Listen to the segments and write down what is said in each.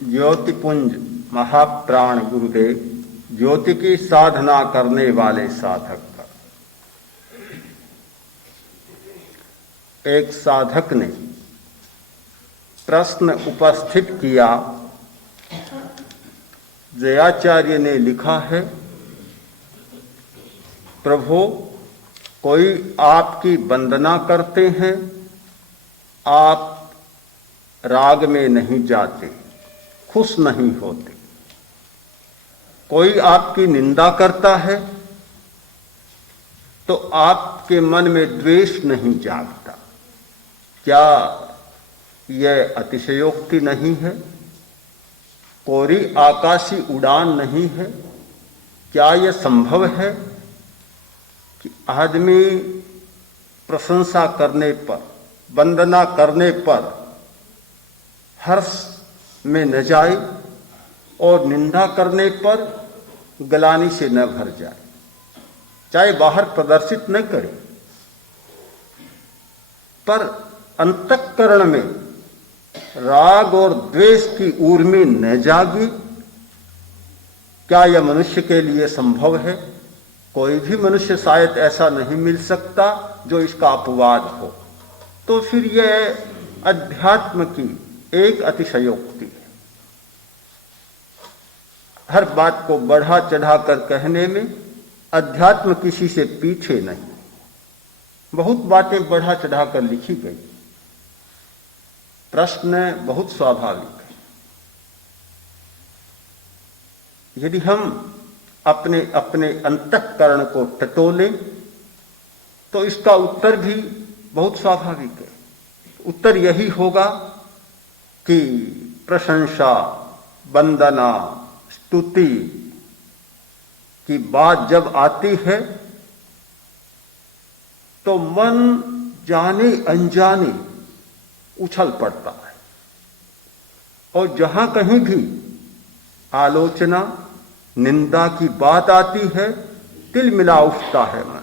ज्योतिपुंज महाप्राण गुरुदेव, ज्योति की साधना करने वाले साधक का। एक साधक ने प्रश्न उपस्थित किया। जयाचार्य ने लिखा है, प्रभु कोई आपकी वंदना करते हैं, आप राग में नहीं जाते, खुश नहीं होते। कोई आपकी निंदा करता है तो आपके मन में द्वेष नहीं जागता। क्या यह अतिशयोक्ति नहीं है? कोरी आकाशी उड़ान नहीं है? क्या यह संभव है कि आदमी प्रशंसा करने पर, वंदना करने पर हर्ष में न जाए और निंदा करने पर ग्लानि से न भर जाए, चाहे बाहर प्रदर्शित न करे, पर अंतःकरण में राग और द्वेष की ऊर्मी न जागे? क्या यह मनुष्य के लिए संभव है? कोई भी मनुष्य शायद ऐसा नहीं मिल सकता जो इसका अपवाद हो। तो फिर यह अध्यात्म की एक अतिशयोक्ति है। हर बात को बढ़ा चढ़ाकर कहने में अध्यात्म किसी से पीछे नहीं। बहुत बातें बढ़ा चढ़ाकर लिखी गई। प्रश्न बहुत स्वाभाविक है। यदि हम अपने अपने अंतःकरण को टटोलें तो इसका उत्तर भी बहुत स्वाभाविक है। उत्तर यही होगा कि प्रशंसा, वंदना, स्तुति की बात जब आती है तो मन जाने अनजाने उछल पड़ता है, और जहां कहीं भी आलोचना, निंदा की बात आती है, तिल मिला उठता है मन।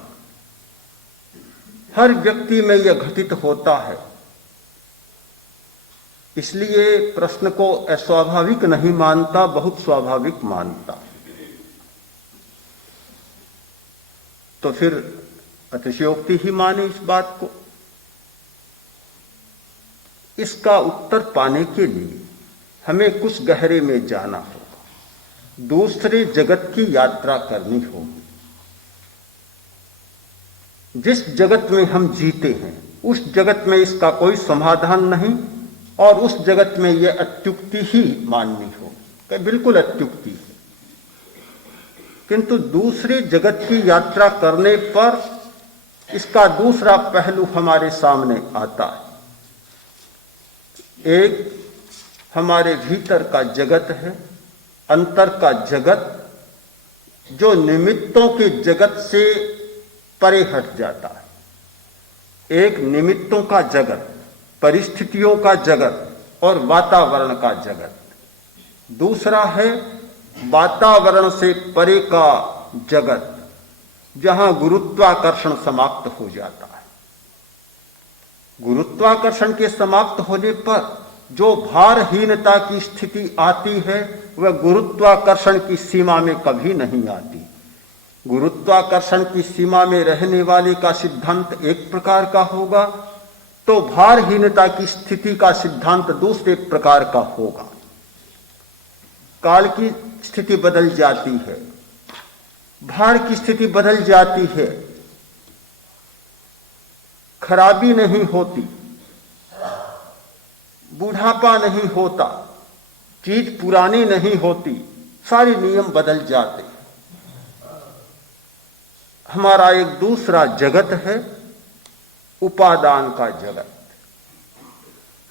हर व्यक्ति में यह घटित होता है। इसलिए प्रश्न को अस्वाभाविक नहीं मानता, बहुत स्वाभाविक मानता। तो फिर अतिशयोक्ति ही माने इस बात को। इसका उत्तर पाने के लिए हमें कुछ गहरे में जाना होगा, दूसरे जगत की यात्रा करनी होगी। जिस जगत में हम जीते हैं उस जगत में इसका कोई समाधान नहीं, और उस जगत में यह अत्युक्ति ही माननी होगी कि बिल्कुल अत्युक्ति है। किंतु दूसरे जगत की यात्रा करने पर इसका दूसरा पहलू हमारे सामने आता है। एक हमारे भीतर का जगत है, अंतर का जगत, जो निमित्तों के जगत से परे हट जाता है। एक निमित्तों का जगत, परिस्थितियों का जगत और वातावरण का जगत। दूसरा है वातावरण से परे का जगत, जहां गुरुत्वाकर्षण समाप्त हो जाता है। गुरुत्वाकर्षण के समाप्त होने पर जो भारहीनता की स्थिति आती है वह गुरुत्वाकर्षण की सीमा में कभी नहीं आती। गुरुत्वाकर्षण की सीमा में रहने वाले का सिद्धांत एक प्रकार का होगा, तो भारहीनता की स्थिति का सिद्धांत दूसरे प्रकार का होगा। काल की स्थिति बदल जाती है, भार की स्थिति बदल जाती है, खराबी नहीं होती, बूढ़ापा नहीं होता, चीज पुरानी नहीं होती, सारे नियम बदल जाते हैं। हमारा एक दूसरा जगत है, उपादान का जगत।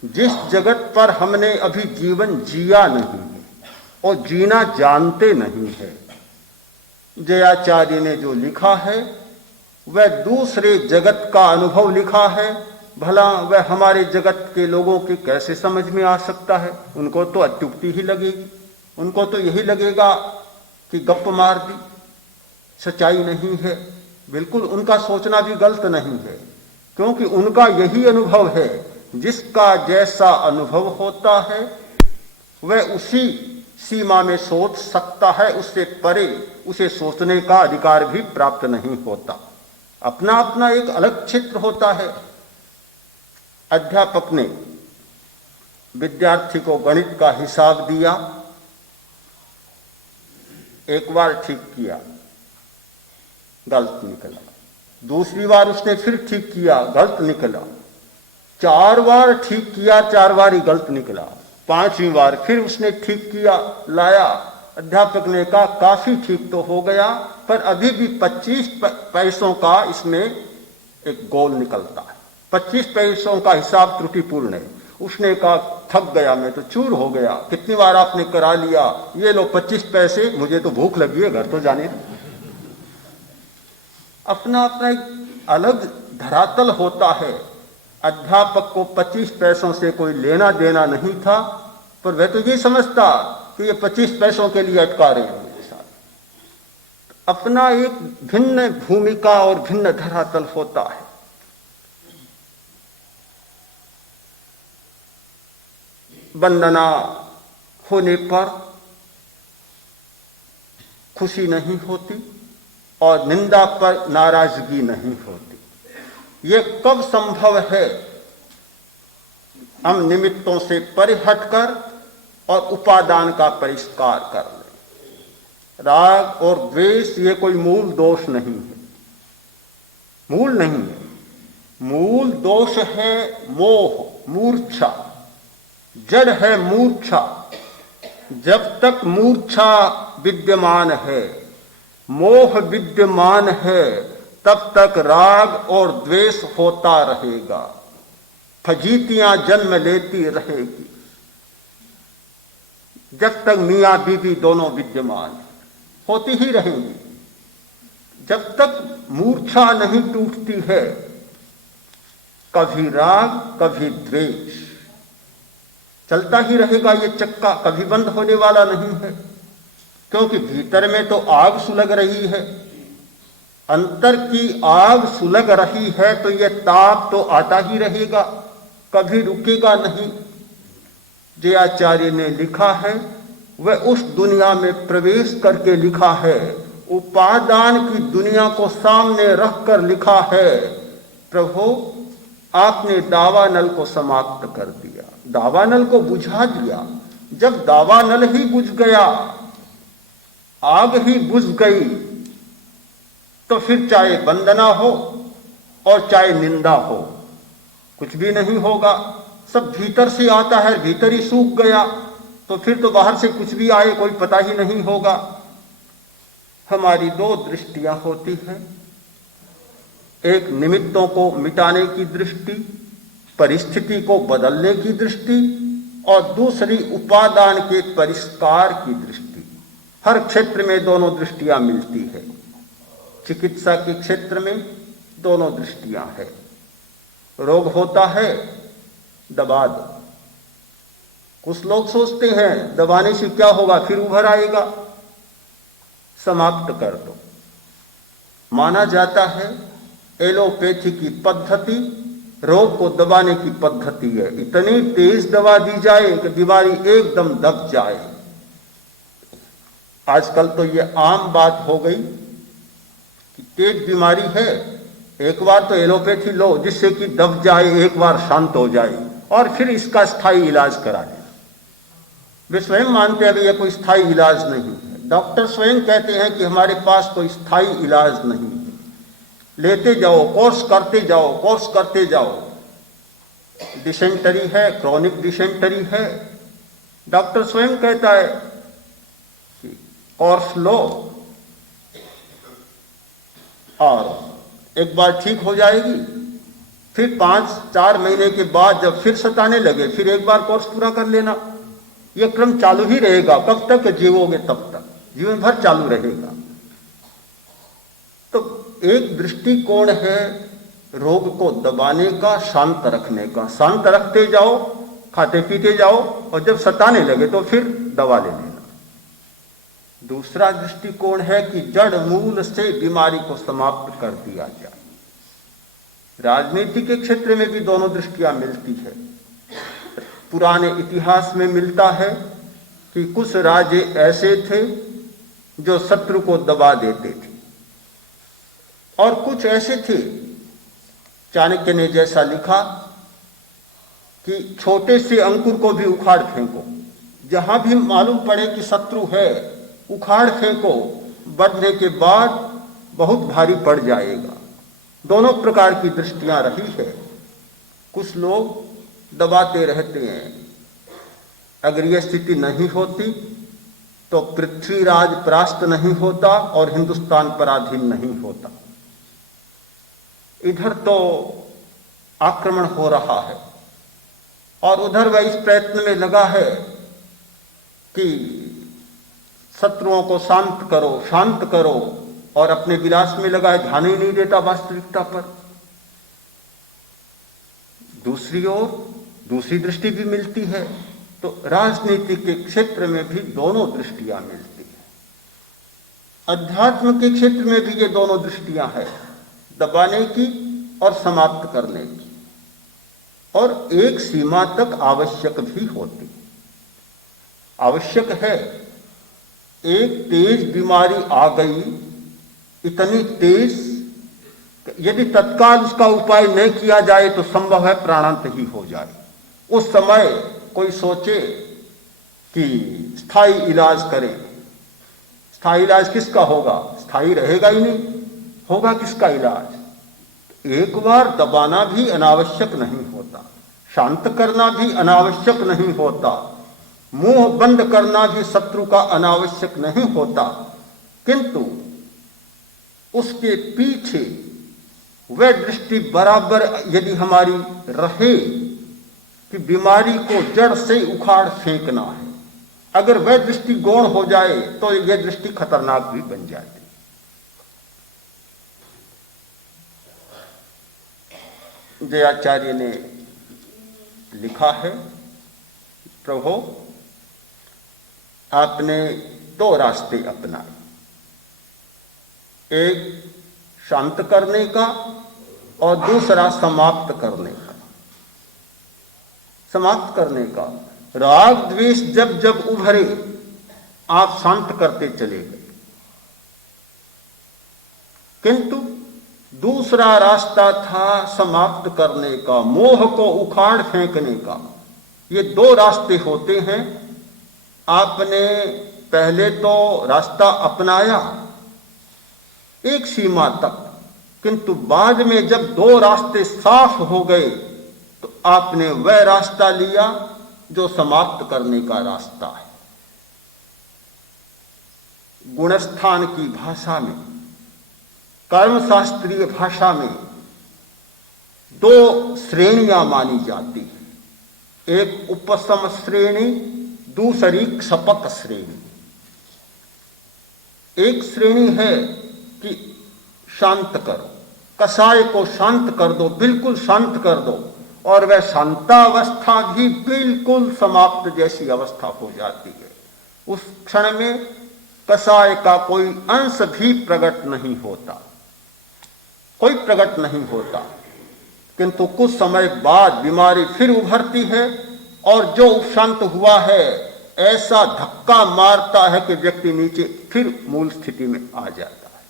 जिस जगत पर हमने अभी जीवन जिया नहीं है और जीना जानते नहीं है। जयाचार्य ने जो लिखा है वह दूसरे जगत का अनुभव लिखा है। भला वह हमारे जगत के लोगों की कैसे समझ में आ सकता है? उनको तो अत्युक्ति ही लगेगी। उनको तो यही लगेगा कि गप्प मार दी, सच्चाई नहीं है। बिल्कुल उनका सोचना भी गलत नहीं है, क्योंकि उनका यही अनुभव है। जिसका जैसा अनुभव होता है वह उसी सीमा में सोच सकता है, उससे परे उसे सोचने का अधिकार भी प्राप्त नहीं होता। अपना अपना एक अलग क्षेत्र होता है। अध्यापक ने विद्यार्थी को गणित का हिसाब दिया, एक बार ठीक किया, गलत निकला। दूसरी बार उसने फिर ठीक किया, गलत निकला। 4 बार ठीक किया, 4 बार ही गलत निकला। 5वीं बार फिर उसने ठीक किया, लाया। अध्यापक ने कहा काफी ठीक तो हो गया, पर अभी भी 25 पैसों का इसमें एक गोल निकलता है। 25 पैसों का हिसाब त्रुटिपूर्ण है। उसने कहा थक गया, मैं तो चूर हो गया, कितनी बार आपने करा लिया, ये लो 25 पैसे, मुझे तो भूख लगी है, घर तो जाने दो। अपना अपना एक अलग धरातल होता है। अध्यापक को 25 पैसों से कोई लेना देना नहीं था, पर वह तो ये समझता कि ये 25 पैसों के लिए अटका रहे हैं मेरे साथ। अपना एक भिन्न भूमिका और भिन्न धरातल होता है। वंदना होने पर खुशी नहीं होती और निंदा पर नाराजगी नहीं होती। ये कब संभव है? हम निमित्तों से परे हटकर और उपादान का परिष्कार कर लें। राग और द्वेष ये कोई मूल दोष नहीं है, मूल नहीं है। मूल दोष है मोह, मूर्छा। जड़ है मूर्छा। जब तक मूर्छा विद्यमान है, मोह विद्यमान है, तब तक राग और द्वेष होता रहेगा, फजीतियां जन्म लेती रहेगी। जब तक मियां बीवी दोनों विद्यमान होती ही रहेंगी। जब तक मूर्छा नहीं टूटती है, कभी राग कभी द्वेष चलता ही रहेगा। ये चक्का कभी बंद होने वाला नहीं है, क्योंकि भीतर में तो आग सुलग रही है। अंतर की आग सुलग रही है तो ये ताप तो आता ही रहेगा, कभी रुकेगा नहीं। जयाचार्य ने लिखा है, वह उस दुनिया में प्रवेश करके लिखा है, उपादान की दुनिया को सामने रखकर लिखा है, प्रभु आपने दावानल को समाप्त कर दिया, दावानल को बुझा दिया। जब दावानल ही बुझ गया, आग ही बुझ गई, तो फिर चाहे वंदना हो और चाहे निंदा हो, कुछ भी नहीं होगा। सब भीतर से आता है, भीतर ही सूख गया, तो फिर तो बाहर से कुछ भी आए कोई पता ही नहीं होगा। हमारी 2 दृष्टियां होती हैं, एक निमित्तों को मिटाने की दृष्टि, परिस्थिति को बदलने की दृष्टि, और दूसरी उपादान के परिष्कार की दृष्टि। हर क्षेत्र में दोनों दृष्टियां मिलती है। चिकित्सा के क्षेत्र में दोनों दृष्टियां हैं। रोग होता है, दबा दो। कुछ लोग सोचते हैं दबाने से क्या होगा, फिर उभर आएगा, समाप्त कर दो। माना जाता है एलोपैथी की पद्धति रोग को दबाने की पद्धति है। इतनी तेज दवा दी जाए कि बीमारी एकदम दब जाए। आजकल तो ये आम बात हो गई कि तेज बीमारी है, एक बार तो एलोपैथी लो जिससे कि दब जाए, एक बार शांत हो जाए, और फिर इसका स्थायी इलाज करा लेना। वे स्वयं मानते हैं कि यह कोई स्थायी इलाज नहीं है। डॉक्टर स्वयं कहते हैं कि हमारे पास कोई स्थायी इलाज नहीं है, लेते जाओ, कोर्स करते जाओ, कोर्स करते जाओ। डिसेंटरी है, क्रॉनिक डिसेंटरी है, डॉक्टर स्वयं कहता है कि कोर्स लो और एक बार ठीक हो जाएगी। फिर 5-4 महीने के बाद जब फिर सताने लगे, फिर एक बार कोर्स पूरा कर लेना। यह क्रम चालू ही रहेगा, कब तक जीवोगे तब तक, जीवन भर चालू रहेगा। तो एक दृष्टिकोण है रोग को दबाने का, शांत रखने का। शांत रखते जाओ, खाते पीते जाओ, और जब सताने लगे तो फिर दवा ले लेना। दूसरा दृष्टिकोण है कि जड़ मूल से बीमारी को समाप्त कर दिया जाए। राजनीति के क्षेत्र में भी दोनों दृष्टियां मिलती है। पुराने इतिहास में मिलता है कि कुछ राजे ऐसे थे जो शत्रु को दबा देते थे और कुछ ऐसे थे, चाणक्य ने जैसा लिखा कि छोटे से अंकुर को भी उखाड़ फेंको, जहां भी मालूम पड़े कि शत्रु है उखाड़ फेंको, बढ़ने के बाद बहुत भारी पड़ जाएगा। दोनों प्रकार की दृष्टियां रही है। कुछ लोग दबाते रहते हैं, अगर यह स्थिति नहीं होती तो पृथ्वीराज परास्त नहीं होता और हिंदुस्तान पराधीन नहीं होता। इधर तो आक्रमण हो रहा है और उधर वह इस प्रयत्न में लगा है कि शत्रुओं को शांत करो और अपने विलास में लगा है, ध्यान ही नहीं देता वास्तविकता पर। दूसरी ओर दूसरी दृष्टि भी मिलती है, तो राजनीति के क्षेत्र में भी दोनों दृष्टियां मिलती हैं। अध्यात्म के क्षेत्र में भी ये दोनों दृष्टियां हैं, दबाने की और समाप्त करने की, और एक सीमा तक आवश्यक भी होती। आवश्यक है, एक तेज बीमारी आ गई, इतनी तेज यदि तत्काल उसका उपाय नहीं किया जाए तो संभव है प्राणांत ही हो जाए। उस समय कोई सोचे कि स्थायी इलाज करें। स्थायी इलाज किसका होगा? स्थायी रहेगा ही नहीं, होगा किसका इलाज? एक बार दबाना भी अनावश्यक नहीं होता, शांत करना भी अनावश्यक नहीं होता, मुंह बंद करना भी शत्रु का अनावश्यक नहीं होता, किंतु उसके पीछे वह दृष्टि बराबर यदि हमारी रहे कि बीमारी को जड़ से उखाड़ फेंकना है, अगर वह दृष्टि गौण हो जाए तो यह दृष्टि खतरनाक भी बन जाती। जयाचार्य ने लिखा है, प्रभु आपने दो रास्ते अपनाए, एक शांत करने का और दूसरा समाप्त करने का। समाप्त करने का, राग द्वेष जब जब उभरे आप शांत करते चले गए, किंतु दूसरा रास्ता था समाप्त करने का, मोह को उखाड़ फेंकने का। ये दो रास्ते होते हैं। आपने पहले तो रास्ता अपनाया एक सीमा तक, किंतु बाद में जब दो रास्ते साफ हो गए तो आपने वह रास्ता लिया जो समाप्त करने का रास्ता है। गुणस्थान की भाषा में, कर्मशास्त्रीय भाषा में दो श्रेणियां मानी जाती है, एक उपशम श्रेणी, दूसरी क्षपक श्रेणी। एक श्रेणी है कि शांत करो, कसाय को शांत कर दो, बिल्कुल शांत कर दो, और वह शांतावस्था भी बिल्कुल समाप्त जैसी अवस्था हो जाती है। उस क्षण में कसाय का कोई अंश भी प्रकट नहीं होता, कोई प्रकट नहीं होता, किंतु कुछ समय बाद बीमारी फिर उभरती है और जो उपशांत हुआ है ऐसा धक्का मारता है कि व्यक्ति नीचे फिर मूल स्थिति में आ जाता है।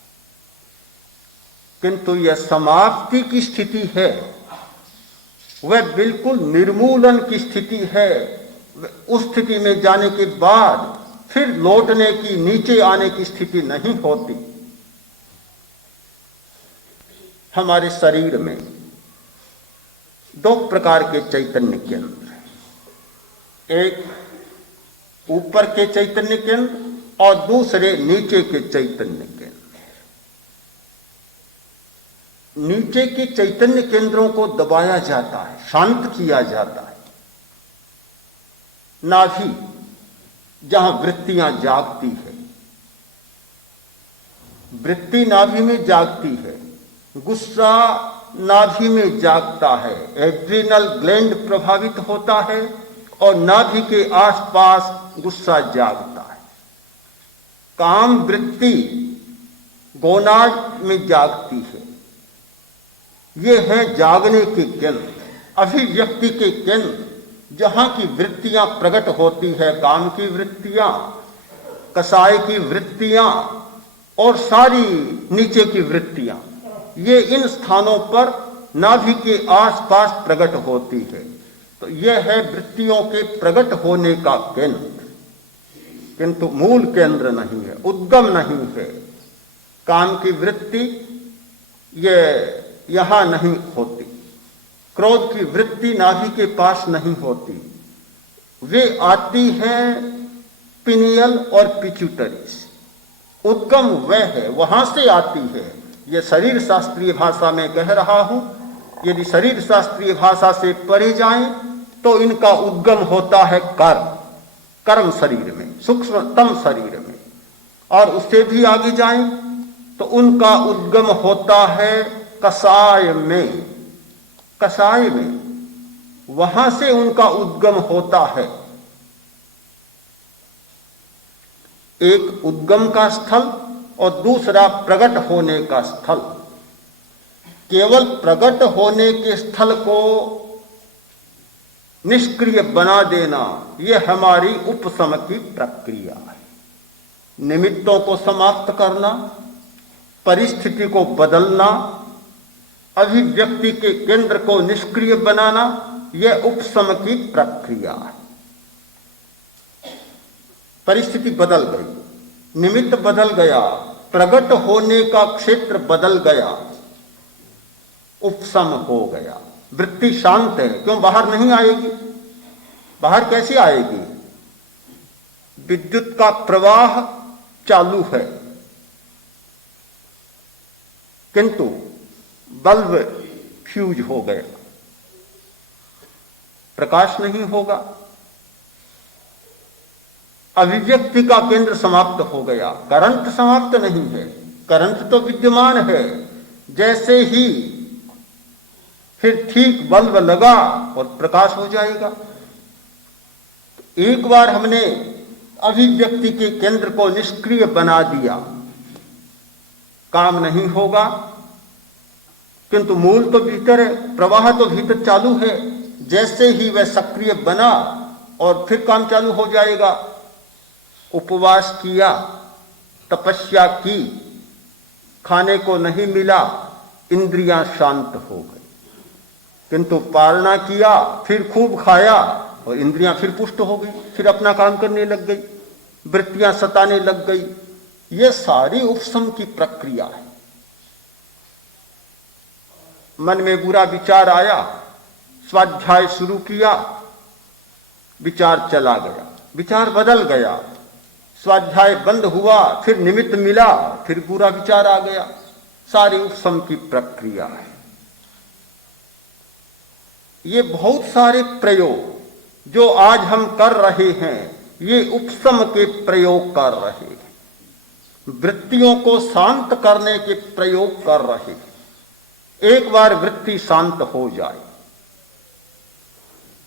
किंतु यह समाप्ति की स्थिति है, वह बिल्कुल निर्मूलन की स्थिति है। उस स्थिति में जाने के बाद फिर लौटने की, नीचे आने की स्थिति नहीं होती। हमारे शरीर में दो प्रकार के चैतन्य केंद्र हैं, एक ऊपर के चैतन्य केंद्र और दूसरे नीचे के चैतन्य केंद्र। नीचे के चैतन्य केंद्रों को दबाया जाता है, शांत किया जाता है। नाभि, जहां वृत्तियां जागती है, वृत्ति नाभि में जागती है, गुस्सा नाभि में जागता है, एड्रिनल ग्लैंड प्रभावित होता है और नाभि के आसपास गुस्सा जागता है। काम वृत्ति गोनाड में जागती है। ये है जागने के केंद्र, अभिव्यक्ति के केंद्र, जहां की वृत्तियां प्रकट होती है, काम की वृत्तियां, कसाय की वृत्तियां और सारी नीचे की वृत्तियां, ये इन स्थानों पर नाभि के आसपास प्रकट होती है। तो यह है वृत्तियों के प्रकट होने का केंद्र, किंतु मूल केंद्र नहीं है, उद्गम नहीं है। काम की वृत्ति ये यहां नहीं होती, क्रोध की वृत्ति नाभि के पास नहीं होती, वे आती है पिनियल और पिट्यूटरी से। उद्गम वह है, वहां से आती है। यह शरीर शास्त्रीय भाषा में कह रहा हूं। यदि शरीर शास्त्रीय भाषा से परे जाएं तो इनका उद्गम होता है कर्म शरीर में, सूक्ष्मतम शरीर में, और उससे भी आगे जाएं तो उनका उद्गम होता है कसाय में। वहां से उनका उद्गम होता है। एक उद्गम का स्थल और दूसरा प्रकट होने का स्थल। केवल प्रकट होने के स्थल को निष्क्रिय बना देना, यह हमारी उपशम की प्रक्रिया है। निमित्तों को समाप्त करना, परिस्थिति को बदलना, अभिव्यक्ति के केंद्र को निष्क्रिय बनाना, यह उपशम की प्रक्रिया है। परिस्थिति बदल गई, निमित्त बदल गया, प्रकट होने का क्षेत्र बदल गया, उपशम हो गया, वृत्ति शांत है। क्यों? बाहर नहीं आएगी। बाहर कैसे आएगी? विद्युत का प्रवाह चालू है, किंतु बल्ब फ्यूज हो गया, प्रकाश नहीं होगा। अभिव्यक्ति का केंद्र समाप्त हो गया, करंट समाप्त नहीं है, करंट तो विद्यमान है। जैसे ही फिर ठीक बल्ब लगा और प्रकाश हो जाएगा। एक बार हमने अभिव्यक्ति के केंद्र को निष्क्रिय बना दिया, काम नहीं होगा, किंतु मूल तो भीतर है, प्रवाह तो भीतर चालू है। जैसे ही वह सक्रिय बना और फिर काम चालू हो जाएगा। उपवास किया, तपस्या की, खाने को नहीं मिला, इंद्रियां शांत हो गई, किंतु पालना किया, फिर खूब खाया और इंद्रियां फिर पुष्ट हो गई, फिर अपना काम करने लग गई, वृत्तियां सताने लग गई। यह सारी उपशम की प्रक्रिया है। मन में बुरा विचार आया, स्वाध्याय शुरू किया, विचार चला गया, विचार बदल गया, स्वाध्याय बंद हुआ, फिर निमित्त मिला, फिर बुरा विचार आ गया। सारी उपशम की प्रक्रिया है। ये बहुत सारे प्रयोग जो आज हम कर रहे हैं, ये उपशम के प्रयोग कर रहे हैं, वृत्तियों को शांत करने के प्रयोग कर रहे हैं। एक बार वृत्ति शांत हो जाए,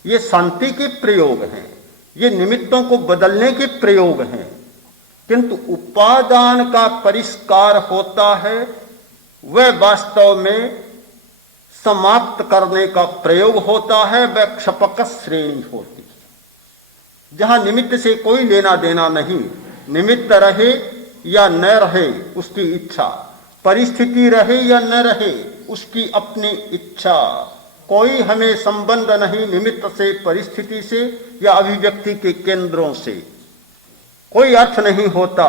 ये शांति के प्रयोग हैं, ये निमित्तों को बदलने के प्रयोग हैं, किंतु उपादान का परिष्कार होता है, वह वास्तव में समाप्त करने का प्रयोग होता है, वह क्षपक श्रेणी होती है। जहां निमित्त से कोई लेना देना नहीं, निमित्त रहे या न रहे उसकी इच्छा, परिस्थिति रहे या न रहे उसकी अपनी इच्छा, कोई हमें संबंध नहीं निमित्त से, परिस्थिति से या अभिव्यक्ति के केंद्रों से, कोई अर्थ नहीं होता।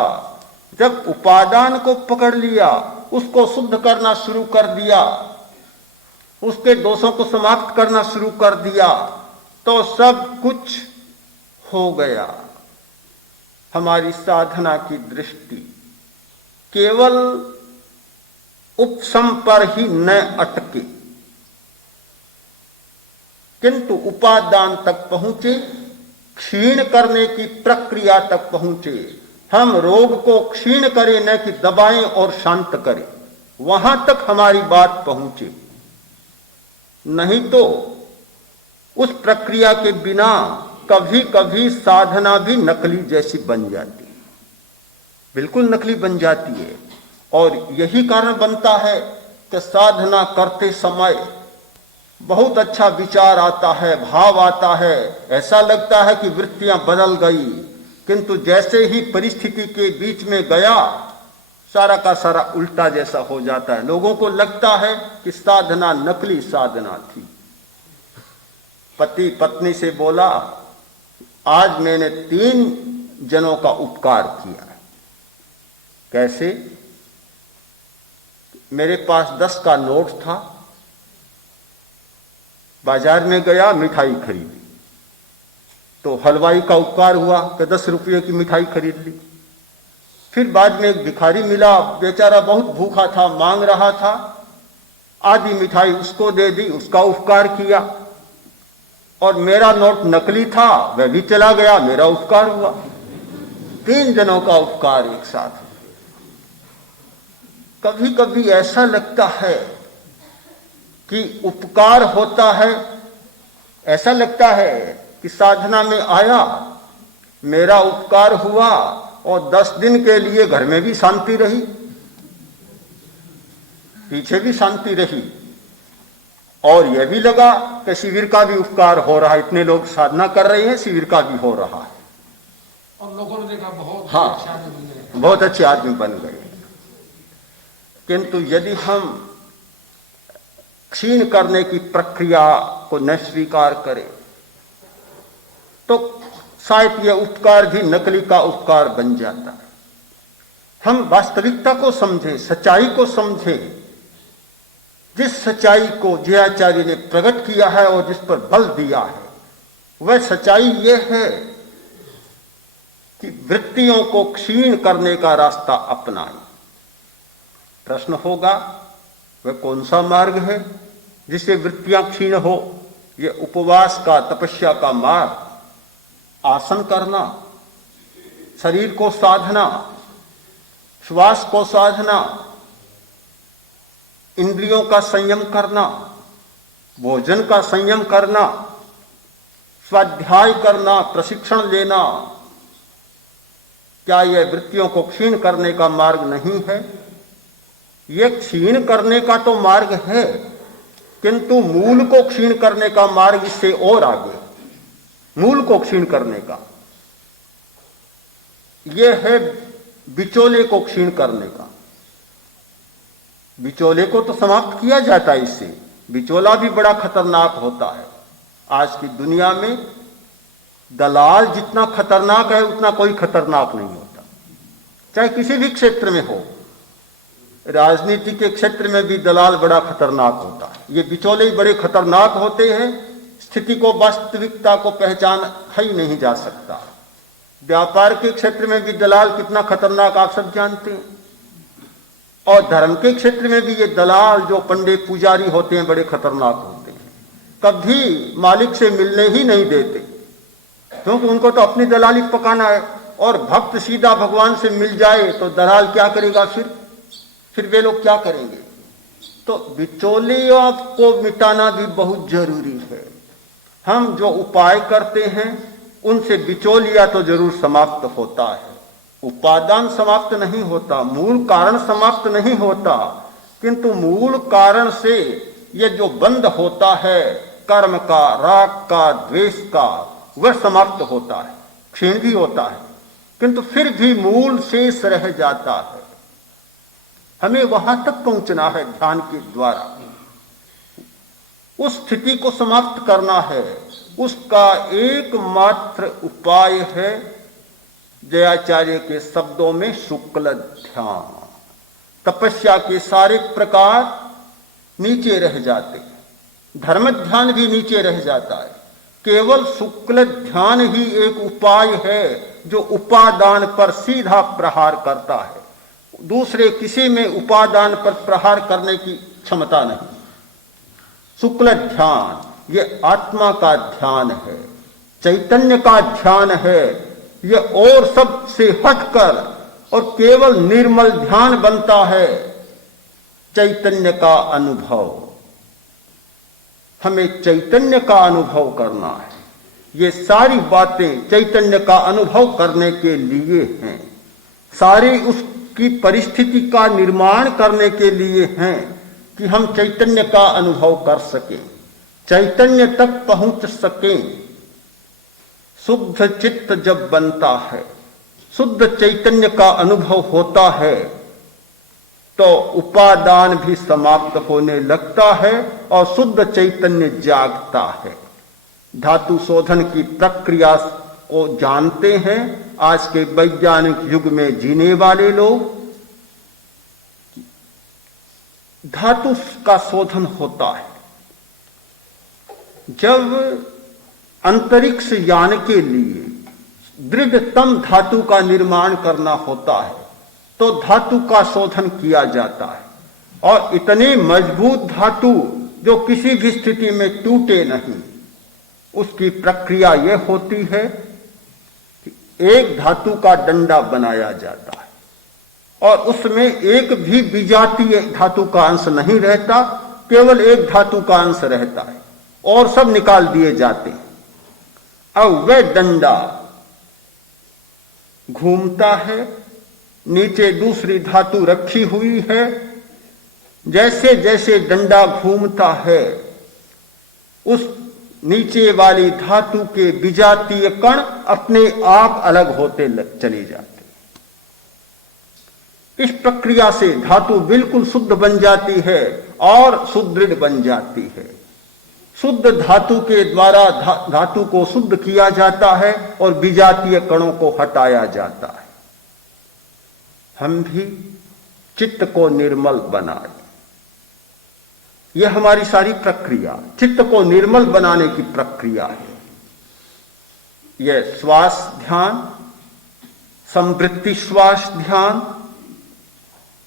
जब उपादान को पकड़ लिया, उसको शुद्ध करना शुरू कर दिया, उसके दोषों को समाप्त करना शुरू कर दिया, तो सब कुछ हो गया। हमारी साधना की दृष्टि केवल उपशम पर ही न अटके, किंतु उपादान तक पहुंचे, क्षीण करने की प्रक्रिया तक पहुंचे। हम रोग को क्षीण करें, न कि दबाएं और शांत करें, वहां तक हमारी बात पहुंचे। नहीं तो उस प्रक्रिया के बिना कभी कभी साधना भी नकली जैसी बन जाती है, बिल्कुल नकली बन जाती है। और यही कारण बनता है कि साधना करते समय बहुत अच्छा विचार आता है, भाव आता है, ऐसा लगता है कि वृत्तियां बदल गई, किंतु जैसे ही परिस्थिति के बीच में गया सारा का सारा उल्टा जैसा हो जाता है। लोगों को लगता है कि साधना नकली साधना थी। पति पत्नी से बोला, आज मैंने 3 जनों का उपकार किया। कैसे? मेरे पास 10 का नोट था, बाजार में गया, मिठाई खरीदी, तो हलवाई का उपकार हुआ कि 10 रुपये की मिठाई खरीद ली। फिर बाद में एक भिखारी मिला, बेचारा बहुत भूखा था, मांग रहा था, आधी मिठाई उसको दे दी, उसका उपकार किया। और मेरा नोट नकली था, वह भी चला गया, मेरा उपकार हुआ। 3 जनों का उपकार एक साथ। कभी कभी ऐसा लगता है कि उपकार होता है, ऐसा लगता है कि साधना में आया, मेरा उपकार हुआ और 10 दिन के लिए घर में भी शांति रही, पीछे भी शांति रही, और यह भी लगा कि शिविर का भी उपकार हो रहा है, इतने लोग साधना कर रहे हैं, शिविर का भी हो रहा है, और लोगों ने देखा बहुत अच्छे आदमी बन गए। किंतु यदि हम क्षीण करने की प्रक्रिया को न स्वीकार करें तो शायद यह उपकार भी नकली का उपकार बन जाता है। हम वास्तविकता को समझें, सच्चाई को समझें। जिस सच्चाई को जयाचार्य ने प्रकट किया है और जिस पर बल दिया है, वह सच्चाई यह है कि वृत्तियों को क्षीण करने का रास्ता अपनाएं। प्रश्न होगा, वह कौन सा मार्ग है जिससे वृत्तियां क्षीण हो? यह उपवास का, तपस्या का मार्ग, आसन करना, शरीर को साधना, श्वास को साधना, इंद्रियों का संयम करना, भोजन का संयम करना, स्वाध्याय करना, प्रशिक्षण लेना। क्या यह वृत्तियों को क्षीण करने का मार्ग नहीं है? यह क्षीण करने का तो मार्ग है, किंतु मूल को क्षीण करने का मार्ग इससे और आगे। मूल को क्षीण करने का यह है बिचौले को क्षीण करने का। बिचौले को तो समाप्त किया जाता है इससे। बिचौला भी बड़ा खतरनाक होता है। आज की दुनिया में दलाल जितना खतरनाक है उतना कोई खतरनाक नहीं होता, चाहे किसी भी क्षेत्र में हो। राजनीति के क्षेत्र में भी दलाल बड़ा खतरनाक होता है। ये बिचौले ही बड़े खतरनाक होते हैं। स्थिति को, वास्तविकता को पहचान ही नहीं जा सकता। व्यापार के क्षेत्र में भी दलाल कितना खतरनाक आप सब जानते हैं, और धर्म के क्षेत्र में भी ये दलाल जो पंडित पुजारी होते हैं बड़े खतरनाक होते हैं। कभी मालिक से मिलने ही नहीं देते, क्योंकि उनको तो अपनी दलाली पकाना है। और भक्त सीधा भगवान से मिल जाए तो दलाल क्या करेगा? फिर वे लोग क्या करेंगे? तो बिचौलियों को मिटाना भी बहुत जरूरी है। हम जो उपाय करते हैं उनसे बिचौलिया तो जरूर समाप्त होता है। उपादान समाप्त नहीं होता, मूल कारण समाप्त नहीं होता, किंतु मूल कारण से ये जो बंद होता है कर्म का, राग का, द्वेष का, वह समाप्त होता है, क्षीण भी होता है, किंतु फिर भी मूल शेष रह जाता है। हमें वहां तक पहुंचना है ध्यान के द्वारा। उस स्थिति को समाप्त करना है। उसका एकमात्र उपाय है जयाचार्य के शब्दों में शुक्ल ध्यान। तपस्या के सारे प्रकार नीचे रह जाते हैं, धर्म ध्यान भी नीचे रह जाता है। केवल शुक्ल ध्यान ही एक उपाय है जो उपादान पर सीधा प्रहार करता है। दूसरे किसी में उपादान पर प्रहार करने की क्षमता नहीं। शुक्ल ध्यान ये आत्मा का ध्यान है, चैतन्य का ध्यान है। ये और सब से हटकर और केवल निर्मल ध्यान बनता है। चैतन्य का अनुभव, हमें चैतन्य का अनुभव करना है। ये सारी बातें चैतन्य का अनुभव करने के लिए हैं, सारी उसकी परिस्थिति का निर्माण करने के लिए हैं कि हम चैतन्य का अनुभव कर सकें। चैतन्य तक पहुंच सके, शुद्ध चित्त जब बनता है, शुद्ध चैतन्य का अनुभव होता है, तो उपादान भी समाप्त होने लगता है और शुद्ध चैतन्य जागता है। धातु शोधन की प्रक्रिया को जानते हैं आज के वैज्ञानिक युग में जीने वाले लोग। धातु का शोधन होता है जब अंतरिक्ष यान के लिए दृढ़तम धातु का निर्माण करना होता है, तो धातु का शोधन किया जाता है। और इतने मजबूत धातु जो किसी भी स्थिति में टूटे नहीं, उसकी प्रक्रिया यह होती है कि एक धातु का डंडा बनाया जाता है और उसमें एक भी विजातीय धातु का अंश नहीं रहता, केवल एक धातु का अंश रहता है और सब निकाल दिए जाते हैं। अब वह डंडा घूमता है, नीचे दूसरी धातु रखी हुई है। जैसे जैसे डंडा घूमता है, उस नीचे वाली धातु के विजातीय कण अपने आप अलग होते चले जाते। इस प्रक्रिया से धातु बिल्कुल शुद्ध बन जाती है और सुदृढ़ बन जाती है। शुद्ध धातु के द्वारा धातु को शुद्ध किया जाता है और विजातीय कणों को हटाया जाता है। हम भी चित्त को निर्मल बनाए, यह हमारी सारी प्रक्रिया चित्त को निर्मल बनाने की प्रक्रिया है। यह श्वास ध्यान, संवृत्ति श्वास ध्यान,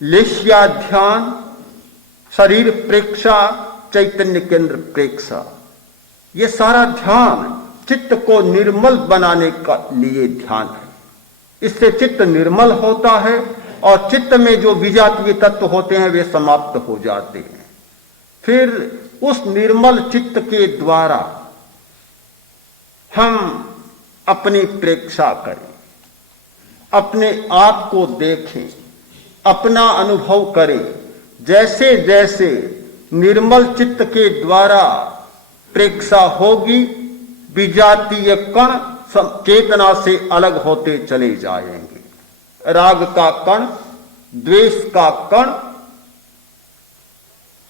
लेश्या ध्यान, शरीर प्रेक्षा, चैतन्य केंद्र प्रेक्षा, यह सारा ध्यान चित्त को निर्मल बनाने का लिए ध्यान है। इससे चित्त निर्मल होता है और चित्त में जो विजातीय तत्व होते हैं वे समाप्त हो जाते हैं। फिर उस निर्मल चित्त के द्वारा हम अपनी प्रेक्षा करें, अपने आप को देखें, अपना अनुभव करें। जैसे जैसे निर्मल चित्त के द्वारा प्रेक्षा होगी, विजातीय कण चेतना से अलग होते चले जाएंगे। राग का कण, द्वेष का कण,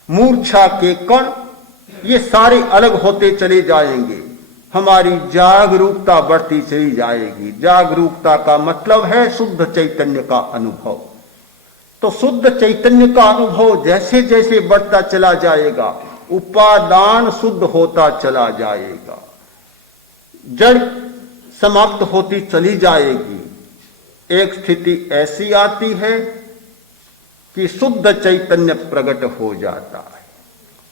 मूर्छा के कण, ये सारे अलग होते चले जाएंगे। हमारी जागरूकता बढ़ती चली जाएगी। जागरूकता का मतलब है शुद्ध चैतन्य का अनुभव। तो शुद्ध चैतन्य का अनुभव जैसे जैसे बढ़ता चला जाएगा, उपादान शुद्ध होता चला जाएगा, जड़ समाप्त होती चली जाएगी। एक स्थिति ऐसी आती है कि शुद्ध चैतन्य प्रकट हो जाता है।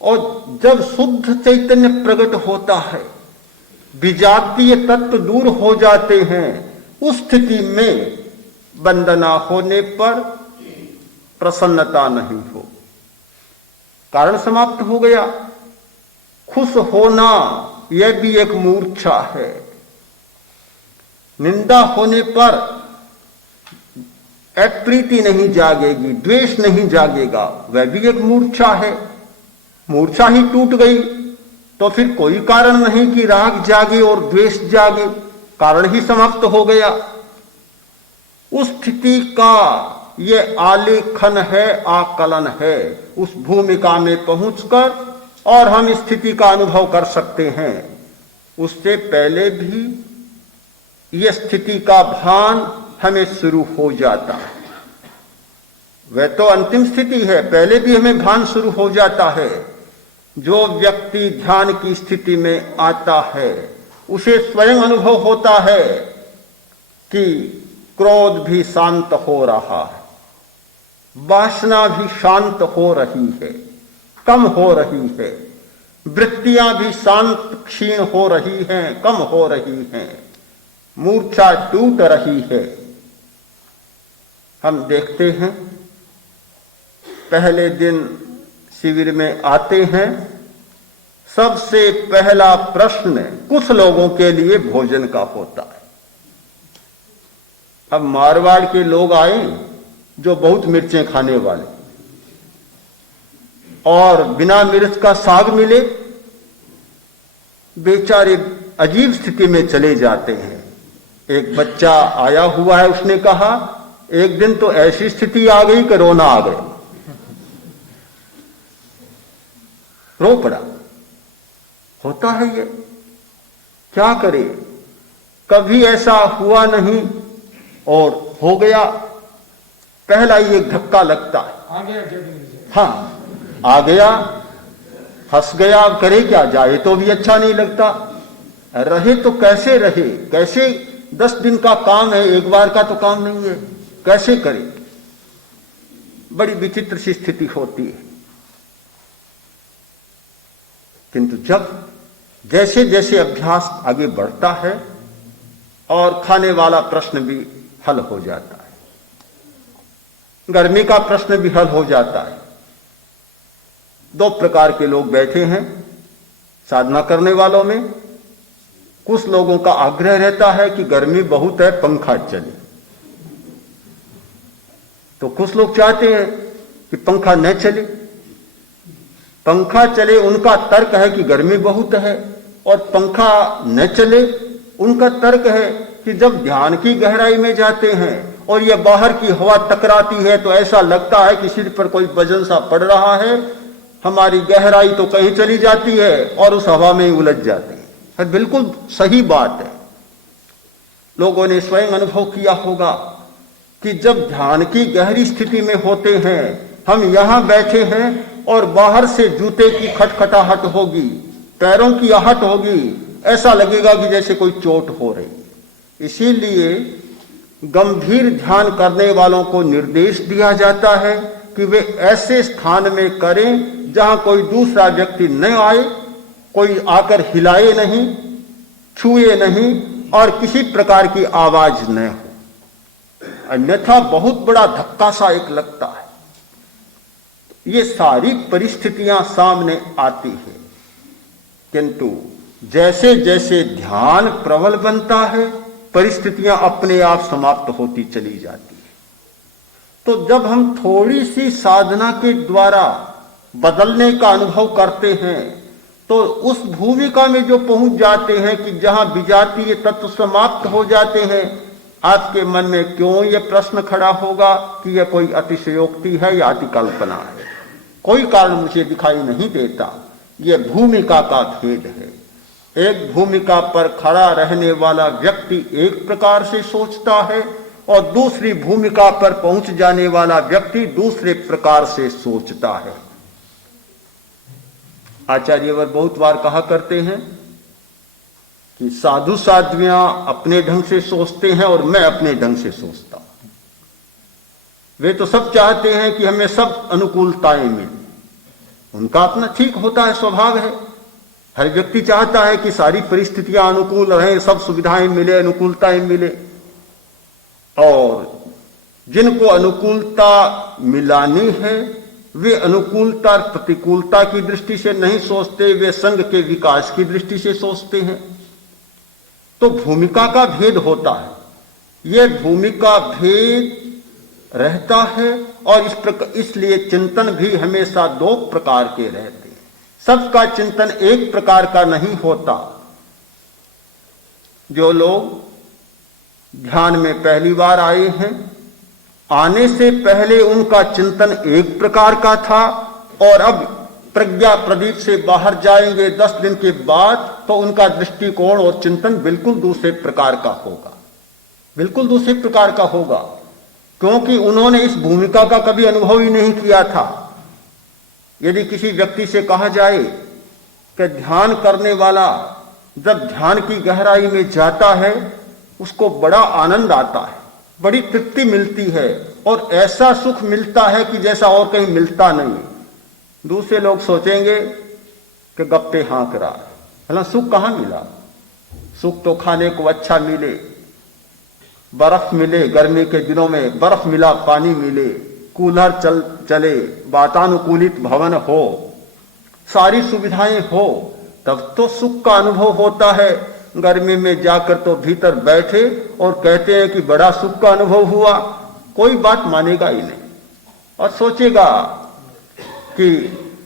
और जब शुद्ध चैतन्य प्रकट होता है, विजातीय तत्व दूर हो जाते हैं। उस स्थिति में वंदना होने पर प्रसन्नता नहीं हो, कारण समाप्त हो गया। खुश होना यह भी एक मूर्छा है। निंदा होने पर अप्रीति नहीं जागेगी, द्वेष नहीं जागेगा, वह भी एक मूर्छा है। मूर्छा ही टूट गई तो फिर कोई कारण नहीं कि राग जागे और द्वेष जागे, कारण ही समाप्त हो गया। उस स्थिति का यह आलेखन है, आकलन है। उस भूमिका में पहुंचकर और हम इस स्थिति का अनुभव कर सकते हैं। उससे पहले भी यह स्थिति का भान हमें शुरू हो जाता है। वह तो अंतिम स्थिति है, पहले भी हमें भान शुरू हो जाता है। जो व्यक्ति ध्यान की स्थिति में आता है, उसे स्वयं अनुभव होता है कि क्रोध भी शांत हो रहा है, वासना भी शांत हो रही है, कम हो रही है, वृत्तियां भी शांत क्षीण हो रही हैं, कम हो रही हैं, मूर्छा टूट रही है। हम देखते हैं पहले दिन शिविर में आते हैं, सबसे पहला प्रश्न कुछ लोगों के लिए भोजन का होता है। अब मारवाड़ के लोग आए जो बहुत मिर्चें खाने वाले, और बिना मिर्च का साग मिले बेचारे अजीब स्थिति में चले जाते हैं। एक बच्चा आया हुआ है, उसने कहा एक दिन तो ऐसी स्थिति आ गई कि रोना आ गया, रो पड़ा। होता है ये, क्या करे, कभी ऐसा हुआ नहीं और हो गया। पहला ही एक धक्का लगता है, आ गया क्या दिन से? हाँ आ गया, हंस गया, करे क्या, जाए तो भी अच्छा नहीं लगता, रहे तो कैसे रहे, कैसे 10 दिन का काम है, एक बार का तो काम नहीं है, कैसे करे। बड़ी विचित्र सी स्थिति होती है। किंतु जब जैसे जैसे अभ्यास आगे बढ़ता है और खाने वाला प्रश्न भी हल हो जाता है, गर्मी का प्रश्न भी हल हो जाता है। 2 प्रकार के लोग बैठे हैं साधना करने वालों में। कुछ लोगों का आग्रह रहता है कि गर्मी बहुत है, पंखा चले, तो कुछ लोग चाहते हैं कि पंखा न चले। पंखा चले उनका तर्क है कि गर्मी बहुत है, और पंखा न चले उनका तर्क है कि जब ध्यान की गहराई में जाते हैं और यह बाहर की हवा टकराती है तो ऐसा लगता है कि सिर पर कोई वजन सा पड़ रहा है, हमारी गहराई तो कहीं चली जाती है और उस हवा में ही उलझ जाती है। बिल्कुल सही बात है। लोगों ने स्वयं अनुभव किया होगा कि जब ध्यान की गहरी स्थिति में होते हैं, हम यहां बैठे हैं और बाहर से जूते की खटखटाहट होगी, पैरों की आहट होगी, ऐसा लगेगा कि जैसे कोई चोट हो रही। इसीलिए गंभीर ध्यान करने वालों को निर्देश दिया जाता है कि वे ऐसे स्थान में करें जहां कोई दूसरा व्यक्ति न आए, कोई आकर हिलाए नहीं, छुए नहीं और किसी प्रकार की आवाज न हो, अन्यथा बहुत बड़ा धक्का सा एक लगता है। ये सारी परिस्थितियां सामने आती है, किंतु जैसे जैसे ध्यान प्रबल बनता है परिस्थितियां अपने आप समाप्त होती चली जाती है। तो जब हम थोड़ी सी साधना के द्वारा बदलने का अनुभव करते हैं तो उस भूमिका में जो पहुंच जाते हैं कि जहां विजातीय तत्व समाप्त हो जाते हैं, आपके मन में क्यों यह प्रश्न खड़ा होगा कि यह कोई अतिशयोक्ति है या अतिकल्पना है। कोई कारण मुझे दिखाई नहीं देता, यह भूमिका का भेद है। एक भूमिका पर खड़ा रहने वाला व्यक्ति एक प्रकार से सोचता है और दूसरी भूमिका पर पहुंच जाने वाला व्यक्ति दूसरे प्रकार से सोचता है। आचार्यवर बहुत बार कहा करते हैं कि साधु साध्वियां अपने ढंग से सोचते हैं और मैं अपने ढंग से सोचता हूं। वे तो सब चाहते हैं कि हमें सब अनुकूलताएं मिले, उनका अपना ठीक होता है, स्वभाव है। हर व्यक्ति चाहता है कि सारी परिस्थितियां अनुकूल रहें, सब सुविधाएं मिले, अनुकूलताएं मिले। और जिनको अनुकूलता मिलानी है वे अनुकूलता और प्रतिकूलता की दृष्टि से नहीं सोचते, वे संघ के विकास की दृष्टि से सोचते हैं। तो भूमिका का भेद होता है। यह भूमिका भेद रहता है और इसलिए चिंतन भी हमेशा 2 प्रकार के रहते हैं। सबका चिंतन एक प्रकार का नहीं होता। जो लोग ध्यान में पहली बार आए हैं, आने से पहले उनका चिंतन एक प्रकार का था और अब प्रज्ञा प्रदीप से बाहर जाएंगे 10 दिन के बाद तो उनका दृष्टिकोण और चिंतन बिल्कुल दूसरे प्रकार का होगा, बिल्कुल दूसरे प्रकार का होगा, क्योंकि उन्होंने इस भूमिका का कभी अनुभव ही नहीं किया था। यदि किसी व्यक्ति से कहा जाए कि ध्यान करने वाला जब ध्यान की गहराई में जाता है उसको बड़ा आनंद आता है, बड़ी तृप्ति मिलती है और ऐसा सुख मिलता है कि जैसा और कहीं मिलता नहीं, दूसरे लोग सोचेंगे कि गप्पे हाँक रहा है। हालांकि सुख कहाँ मिला? सुख तो खाने को अच्छा मिले, बर्फ मिले, गर्मी के दिनों में बर्फ मिला, पानी मिले, कूलर चले, वातानुकूलित भवन हो, सारी सुविधाएं हो, तब तो सुख का अनुभव होता है। गर्मी में जाकर तो भीतर बैठे और कहते हैं कि बड़ा सुख का अनुभव हुआ, कोई बात मानेगा ही नहीं और सोचेगा कि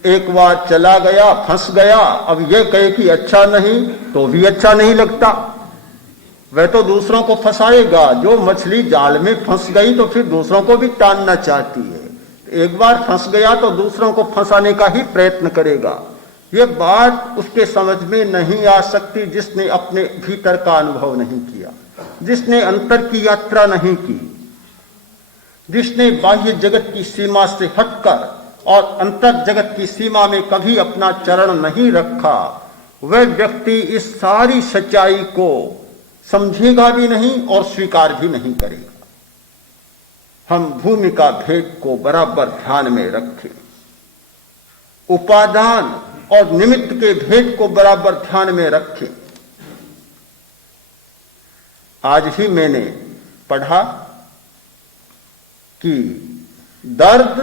एक बार चला गया, फंस गया, अब ये कहे कि अच्छा नहीं तो भी अच्छा नहीं लगता। वह तो दूसरों को फंसाएगा। जो मछली जाल में फंस गई तो फिर दूसरों को भी टानना चाहती है। एक बार फंस गया तो दूसरों को फंसाने का ही प्रयत्न करेगा। ये बात उसके समझ में नहीं आ सकती जिसने अपने भीतर का अनुभव नहीं किया, जिसने अंतर की यात्रा नहीं की, जिसने बाह्य जगत की सीमा से हटकर और अंतर जगत की सीमा में कभी अपना चरण नहीं रखा। वह व्यक्ति इस सारी सच्चाई को समझेगा भी नहीं और स्वीकार भी नहीं करेगा। हम भूमिका भेद को बराबर ध्यान में रखें, उपादान और निमित्त के भेद को बराबर ध्यान में रखें। आज ही मैंने पढ़ा कि दर्द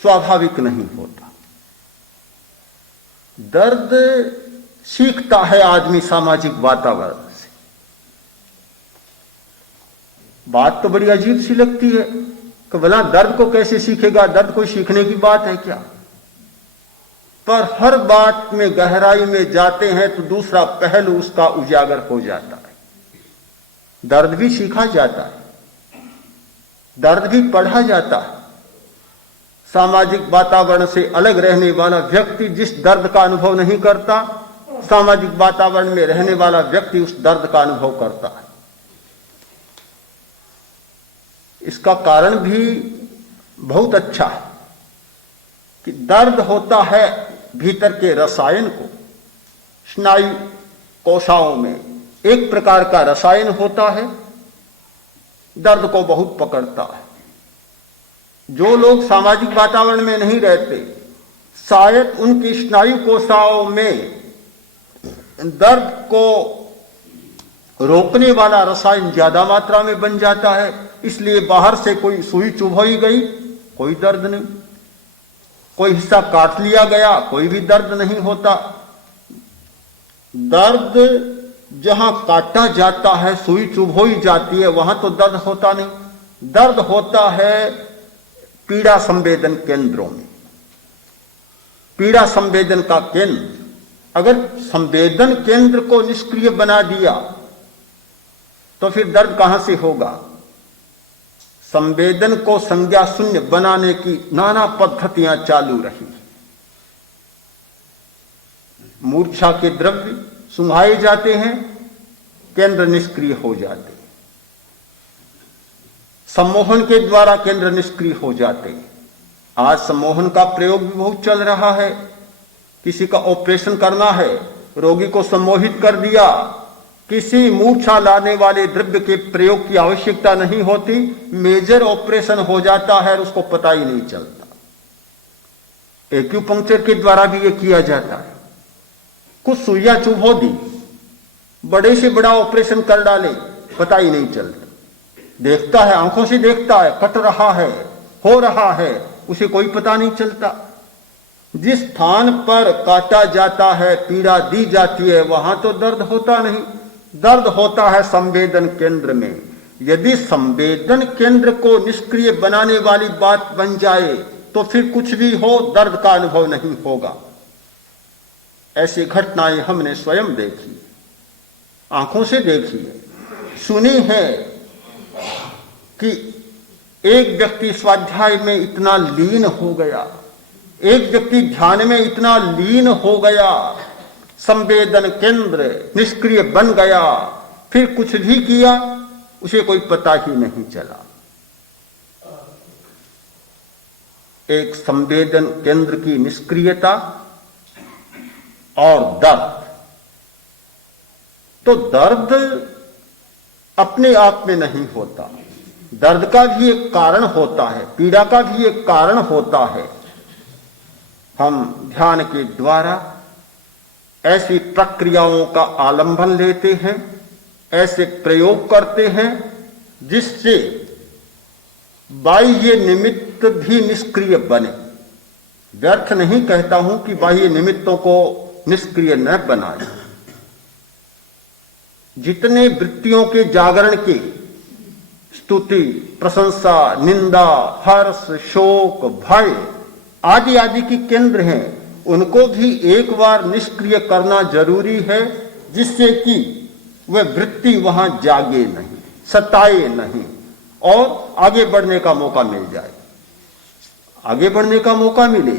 स्वाभाविक नहीं होता। दर्द सीखता है आदमी सामाजिक वातावरण से। बात तो बड़ी अजीब सी लगती है कि भला दर्द को कैसे सीखेगा? दर्द कोई सीखने की बात है क्या? पर हर बात में गहराई में जाते हैं तो दूसरा पहलू उसका उजागर हो जाता है। दर्द भी सीखा जाता है, दर्द भी पढ़ा जाता है। सामाजिक वातावरण से अलग रहने वाला व्यक्ति जिस दर्द का अनुभव नहीं करता, सामाजिक वातावरण में रहने वाला व्यक्ति उस दर्द का अनुभव करता है। इसका कारण भी बहुत अच्छा है कि दर्द होता है भीतर के रसायन को, स्नायु कोशिकाओं में एक प्रकार का रसायन होता है, दर्द को बहुत पकड़ता है। जो लोग सामाजिक वातावरण में नहीं रहते, शायद उनकी स्नायु कोशिकाओं में दर्द को रोकने वाला रसायन ज्यादा मात्रा में बन जाता है, इसलिए बाहर से कोई सुई चुभोई गई, कोई दर्द नहीं, कोई हिस्सा काट लिया गया, कोई भी दर्द नहीं होता। दर्द जहां काटा जाता है, सुई चुभोई जाती है, वहां तो दर्द होता नहीं। दर्द होता है पीड़ा संवेदन केंद्रों में। पीड़ा संवेदन का केंद्र, अगर संवेदन केंद्र को निष्क्रिय बना दिया तो फिर दर्द कहां से होगा? संवेदन को संज्ञा शून्य बनाने की नाना पद्धतियां चालू रही। मूर्छा के द्रव्य सुंघाए जाते हैं, केंद्र निष्क्रिय हो जाते हैं। सम्मोहन के द्वारा केंद्र निष्क्रिय हो जाते हैं। आज सम्मोहन का प्रयोग भी बहुत चल रहा है। किसी का ऑपरेशन करना है, रोगी को सम्मोहित कर दिया, किसी मूर्छा लाने वाले द्रव्य के प्रयोग की आवश्यकता नहीं होती, मेजर ऑपरेशन हो जाता है और उसको पता ही नहीं चलता। एक्यूपंक्चर के द्वारा भी यह किया जाता है। कुछ सुइयां चुभो दी, बड़े से बड़ा ऑपरेशन कर डाले, पता ही नहीं चलता। देखता है, आंखों से देखता है, कट रहा है, हो रहा है, उसे कोई पता नहीं चलता। जिस स्थान पर काटा जाता है, पीड़ा दी जाती है, वहां तो दर्द होता नहीं। दर्द होता है संवेदन केंद्र में। यदि संवेदन केंद्र को निष्क्रिय बनाने वाली बात बन जाए तो फिर कुछ भी हो, दर्द का अनुभव नहीं होगा। ऐसी घटनाएं हमने स्वयं देखी, आंखों से देखी है, सुनी है कि एक व्यक्ति स्वाध्याय में इतना लीन हो गया, एक व्यक्ति ध्यान में इतना लीन हो गया, संवेदन केंद्र निष्क्रिय बन गया, फिर कुछ भी किया उसे कोई पता ही नहीं चला। एक संवेदन केंद्र की निष्क्रियता और दर्द। तो दर्द अपने आप में नहीं होता, दर्द का भी एक कारण होता है, पीड़ा का भी एक कारण होता है। हम ध्यान के द्वारा ऐसी प्रक्रियाओं का आलंबन लेते हैं, ऐसे प्रयोग करते हैं जिससे बाह्य निमित्त भी निष्क्रिय बने। व्यर्थ नहीं कहता हूं कि बाह्य निमित्तों को निष्क्रिय न बनाए। जितने वृत्तियों के जागरण के स्तुति, प्रशंसा, निंदा, हर्ष, शोक, भय आदि आदि की केंद्र हैं, उनको भी एक बार निष्क्रिय करना जरूरी है, जिससे कि वह वृत्ति वहां जागे नहीं, सताए नहीं और आगे बढ़ने का मौका मिल जाए, आगे बढ़ने का मौका मिले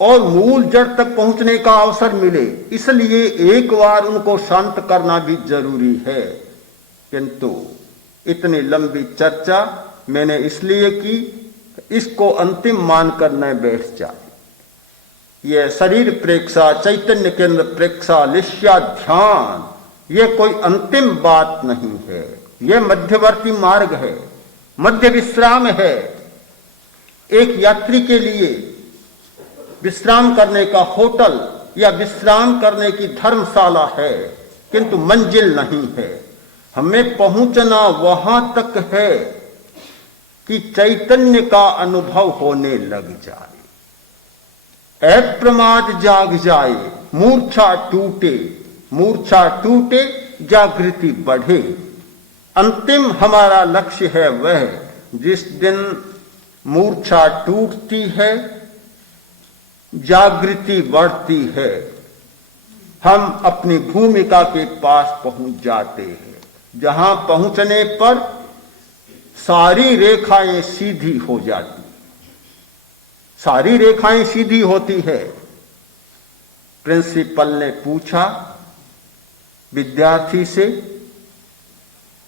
और मूल जड़ तक पहुंचने का अवसर मिले। इसलिए एक बार उनको शांत करना भी जरूरी है। किंतु इतनी लंबी चर्चा मैंने इसलिए की, इसको अंतिम मानकर न बैठ जाए। यह शरीर प्रेक्षा, चैतन्य केंद्र प्रेक्षा, लिश्या ध्यान, यह कोई अंतिम बात नहीं है, यह मध्यवर्ती मार्ग है, मध्य विश्राम है। एक यात्री के लिए विश्राम करने का होटल या विश्राम करने की धर्मशाला है, किंतु मंजिल नहीं है। हमें पहुंचना वहां तक है कि चैतन्य का अनुभव होने लग जाए, अप्रमाद जाग जाए, मूर्छा टूटे, मूर्छा टूटे, जागृति बढ़े। अंतिम हमारा लक्ष्य है वह, जिस दिन मूर्छा टूटती है, जागृति बढ़ती है, हम अपनी भूमिका के पास पहुंच जाते हैं, जहां पहुंचने पर सारी रेखाएं सीधी हो जाती, सारी रेखाएं सीधी होती है। प्रिंसिपल ने पूछा विद्यार्थी से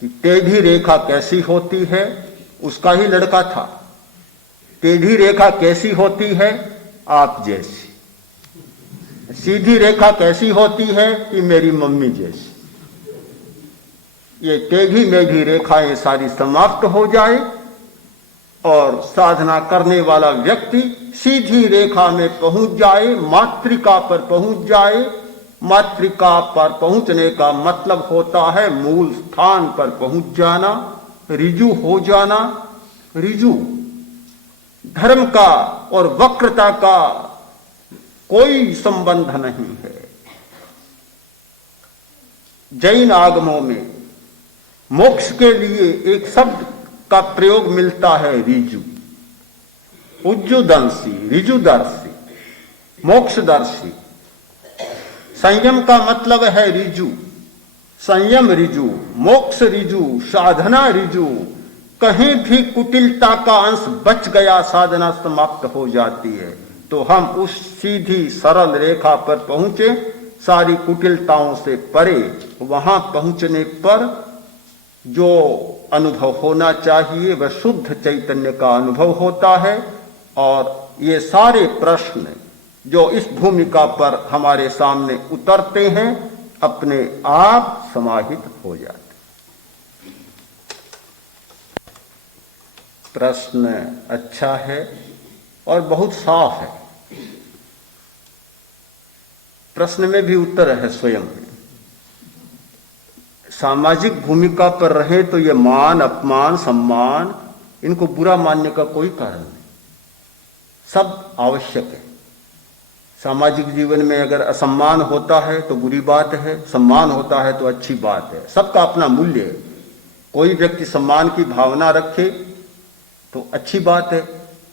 कि टेढ़ी रेखा कैसी होती है, उसका ही लड़का था। टेढ़ी रेखा कैसी होती है? आप जैसी। सीधी रेखा कैसी होती है? कि मेरी मम्मी जैसी। ये टेढ़ी मेढ़ी रेखाएं सारी समाप्त हो जाए और साधना करने वाला व्यक्ति सीधी रेखा में पहुंच जाए, मातृका पर पहुंच जाए। मातृका पर पहुंचने का मतलब होता है मूल स्थान पर पहुंच जाना, रिजु हो जाना। रिजु धर्म का और वक्रता का कोई संबंध नहीं है। जैन आगमों में मोक्ष के लिए एक शब्द का प्रयोग मिलता है, रिजु। उज्जुदंशी, रिजुदर्शी, मोक्षदर्शी। संयम का मतलब है रिजु, संयम रिजु, मोक्ष रिजु, साधना रिजु। कहीं भी कुटिलता का अंश बच गया, साधना समाप्त हो जाती है, तो हम उस सीधी सरल रेखा पर पहुंचे, सारी कुटिलताओं से परे। वहां पहुंचने पर जो अनुभव होना चाहिए वह शुद्ध चैतन्य का अनुभव होता है, और ये सारे प्रश्न जो इस भूमिका पर हमारे सामने उतरते हैं अपने आप समाहित हो जाते। प्रश्न अच्छा है और बहुत साफ है। प्रश्न में भी उत्तर है स्वयं में। सामाजिक भूमिका पर रहे तो ये मान, अपमान, सम्मान, इनको बुरा मानने का कोई कारण नहीं, सब आवश्यक है। सामाजिक जीवन में अगर असम्मान होता है तो बुरी बात है, सम्मान होता है तो अच्छी बात है। सबका अपना मूल्य है। कोई व्यक्ति सम्मान की भावना रखे तो अच्छी बात है,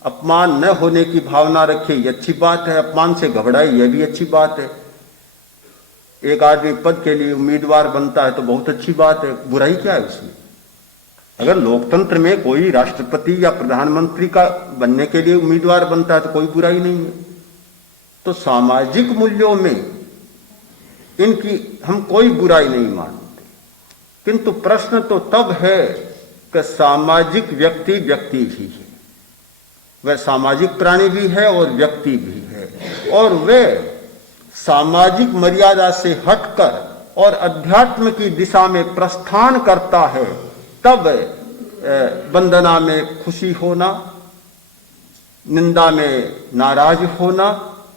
अपमान न होने की भावना रखे ये अच्छी बात है, अपमान से घबराए यह भी अच्छी बात है। एक आदमी पद के लिए उम्मीदवार बनता है तो बहुत अच्छी बात है, बुराई क्या है उसमें? अगर लोकतंत्र में कोई राष्ट्रपति या प्रधानमंत्री का बनने के लिए उम्मीदवार बनता है तो कोई बुराई नहीं है। तो सामाजिक मूल्यों में इनकी हम कोई बुराई नहीं मानते, किंतु प्रश्न तो तब है कि सामाजिक व्यक्ति व्यक्ति भी है, वह सामाजिक प्राणी भी है और व्यक्ति भी है, और वह सामाजिक मर्यादा से हटकर और अध्यात्म की दिशा में प्रस्थान करता है, तब वंदना में खुशी होना, निंदा में नाराज होना,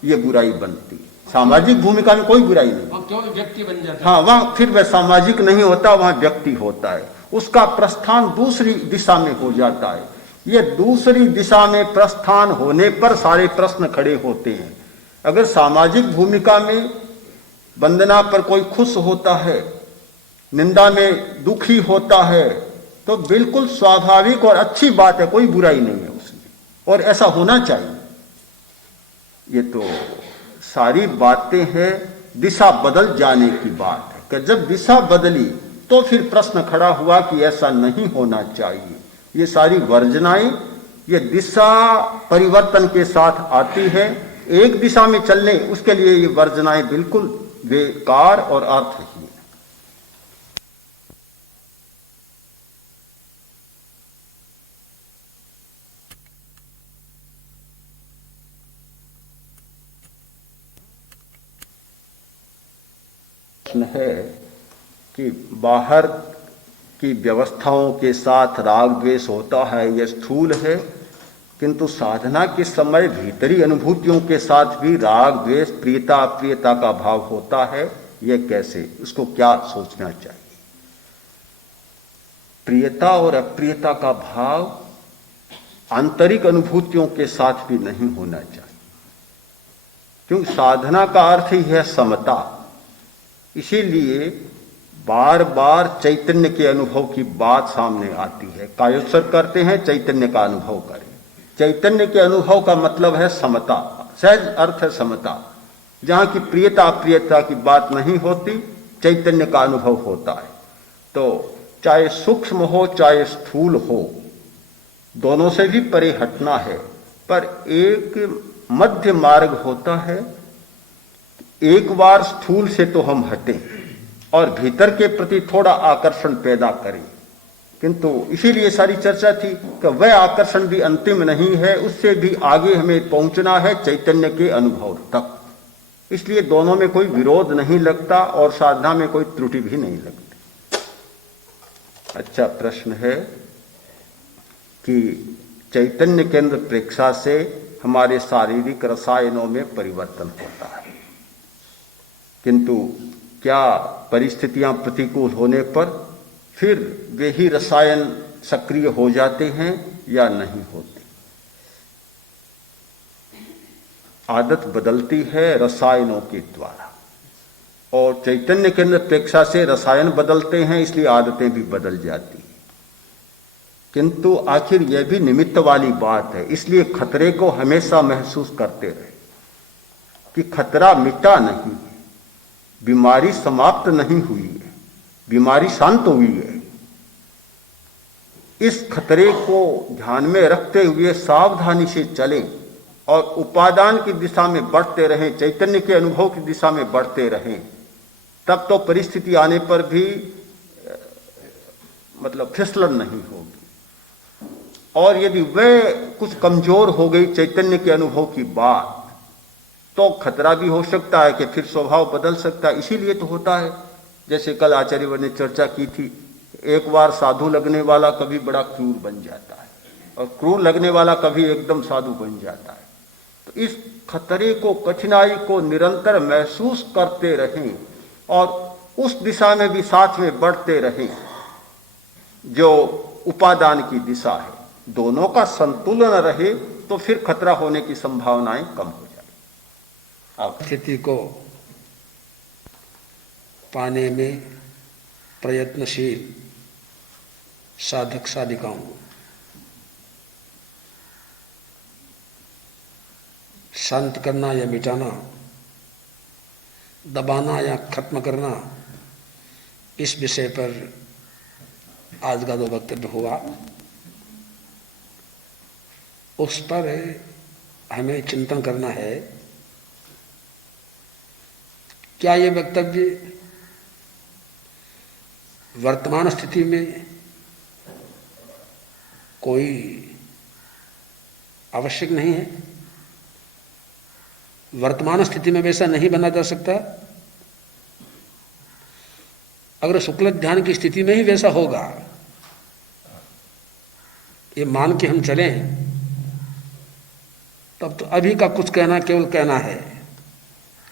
ये बुराई बनती। सामाजिक भूमिका में कोई बुराई नहीं, क्यों व्यक्ति बन जाता है। हाँ, वहां फिर वह सामाजिक नहीं होता, वहां व्यक्ति होता है। उसका प्रस्थान दूसरी दिशा में हो जाता है। ये दूसरी दिशा में प्रस्थान होने पर सारे प्रश्न खड़े होते हैं। अगर सामाजिक भूमिका में वंदना पर कोई खुश होता है, निंदा में दुखी होता है, तो बिल्कुल स्वाभाविक और अच्छी बात है, कोई बुराई नहीं है उसमें, और ऐसा होना चाहिए। ये तो सारी बातें हैं दिशा बदल जाने की बात है कि जब दिशा बदली तो फिर प्रश्न खड़ा हुआ कि ऐसा नहीं होना चाहिए। ये सारी वर्जनाएं ये दिशा परिवर्तन के साथ आती है। एक दिशा में चलने उसके लिए ये वर्जनाएं बिल्कुल बेकार और अर्थहीन। प्रश्न है कि बाहर की व्यवस्थाओं के साथ राग द्वेष होता है, यह स्थूल है, किंतु साधना के समय भीतरी अनुभूतियों के साथ भी राग द्वेष प्रियता अप्रियता का भाव होता है। यह कैसे, उसको क्या सोचना चाहिए? प्रियता और अप्रियता का भाव आंतरिक अनुभूतियों के साथ भी नहीं होना चाहिए, क्योंकि साधना का अर्थ ही है समता। इसीलिए बार बार चैतन्य के अनुभव की बात सामने आती है। कायोत्सर्ग करते हैं, चैतन्य का अनुभव करें। चैतन्य के अनुभव का मतलब है समता, सहज अर्थ है समता। जहां की प्रियता अप्रियता की बात नहीं होती, चैतन्य का अनुभव होता है। तो चाहे सूक्ष्म हो चाहे स्थूल हो, दोनों से भी परे हटना है। पर एक मध्य मार्ग होता है। एक बार स्थूल से तो हम हटें और भीतर के प्रति थोड़ा आकर्षण पैदा करें, किंतु इसीलिए सारी चर्चा थी कि वह आकर्षण भी अंतिम नहीं है, उससे भी आगे हमें पहुंचना है चैतन्य के अनुभव तक। इसलिए दोनों में कोई विरोध नहीं लगता और साधना में कोई त्रुटि भी नहीं लगती। अच्छा प्रश्न है कि चैतन्य केंद्र प्रेक्षा से हमारे शारीरिक रसायनों में परिवर्तन होता है, किंतु क्या परिस्थितियां प्रतिकूल होने पर फिर वे ही रसायन सक्रिय हो जाते हैं या नहीं होते? आदत बदलती है रसायनों के द्वारा, और चैतन्य केंद्र अपेक्षा से रसायन बदलते हैं, इसलिए आदतें भी बदल जाती हैं। किंतु आखिर यह भी निमित्त वाली बात है। इसलिए खतरे को हमेशा महसूस करते रहे कि खतरा मिटा नहीं है, बीमारी समाप्त नहीं हुई है, बीमारी शांत हुई है। इस खतरे को ध्यान में रखते हुए सावधानी से चलें और उपादान की दिशा में बढ़ते रहें, चैतन्य के अनुभव की दिशा में बढ़ते रहें। तब तो परिस्थिति आने पर भी मतलब फिसलन नहीं होगी। और यदि वह कुछ कमजोर हो गई चैतन्य के अनुभव की बात, तो खतरा भी हो सकता है कि फिर स्वभाव बदल सकता है। इसीलिए तो होता है, जैसे कल आचार्य ने चर्चा की थी, एक बार साधु लगने वाला कभी बड़ा क्रूर बन जाता है और क्रूर लगने वाला कभी एकदम साधु बन जाता है। तो इस खतरे को, कठिनाई को निरंतर महसूस करते रहें और उस दिशा में भी साथ में बढ़ते रहें जो उपादान की दिशा है। दोनों का संतुलन रहे तो फिर खतरा होने की संभावनाएं कम हो जाए। स्थिति को पाने में प्रयत्नशील साधक साधिकाओं शांत करना या मिटाना, दबाना या खत्म करना, इस विषय पर आज का जो वक्तव्य हुआ उस पर हमें चिंतन करना है। क्या ये वक्तव्य वर्तमान स्थिति में कोई आवश्यक नहीं है? वर्तमान स्थिति में वैसा नहीं बना जा सकता। अगर शुक्ल ध्यान की स्थिति में ही वैसा होगा, ये मान के हम चलें, तब तो अभी का कुछ कहना केवल कहना है,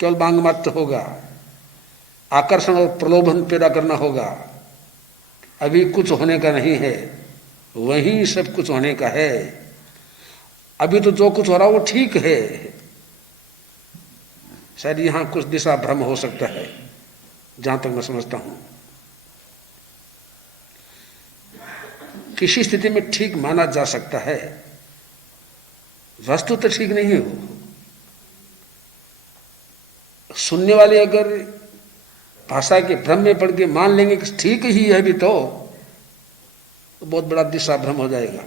केवल बांग मात्र होगा, आकर्षण और प्रलोभन पैदा करना होगा। अभी कुछ होने का नहीं है, वहीं सब कुछ होने का है। अभी तो जो कुछ हो रहा है वो ठीक है, शायद यहां कुछ दिशा भ्रम हो सकता है, जहां तक मैं समझता हूं। किसी स्थिति में ठीक माना जा सकता है, वस्तु तो ठीक नहीं हो, सुनने वाले अगर भाषा के भ्रम में पड़ के मान लेंगे कि ठीक ही है भी तो बहुत बड़ा दिशा भ्रम हो जाएगा।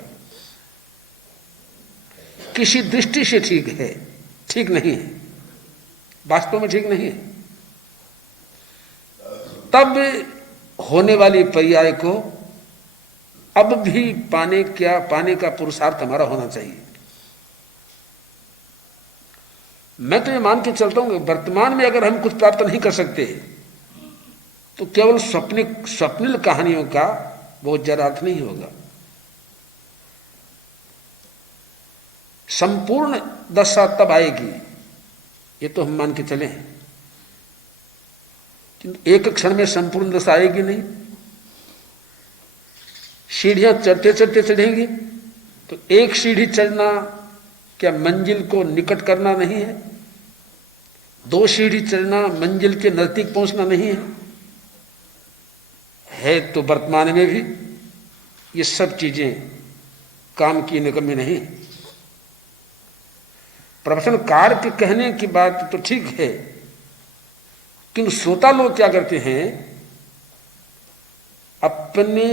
किसी दृष्टि से ठीक है, ठीक नहीं है, वास्तव में ठीक नहीं है। तब होने वाली पर्याय को अब भी पाने का पुरुषार्थ हमारा होना चाहिए। मैं तो ये मान के चलता हूं वर्तमान में अगर हम कुछ प्राप्त नहीं कर सकते तो केवल स्वप्निल कहानियों का बहुत ज्यादा अर्थ नहीं होगा। संपूर्ण दशा तब आएगी, ये तो हम मान के चले हैं, किंतु एक क्षण में संपूर्ण दशा आएगी नहीं। सीढ़ियां चढ़ते चढ़ते चढ़ेंगे तो एक सीढ़ी चढ़ना क्या मंजिल को निकट करना नहीं है? दो सीढ़ी चढ़ना मंजिल के नजदीक पहुंचना नहीं है तो वर्तमान में भी ये सब चीजें काम की निकम्मी नहीं। प्रवचनकार के कहने की बात तो ठीक है, किंतु श्रोता लोग क्या करते हैं, अपने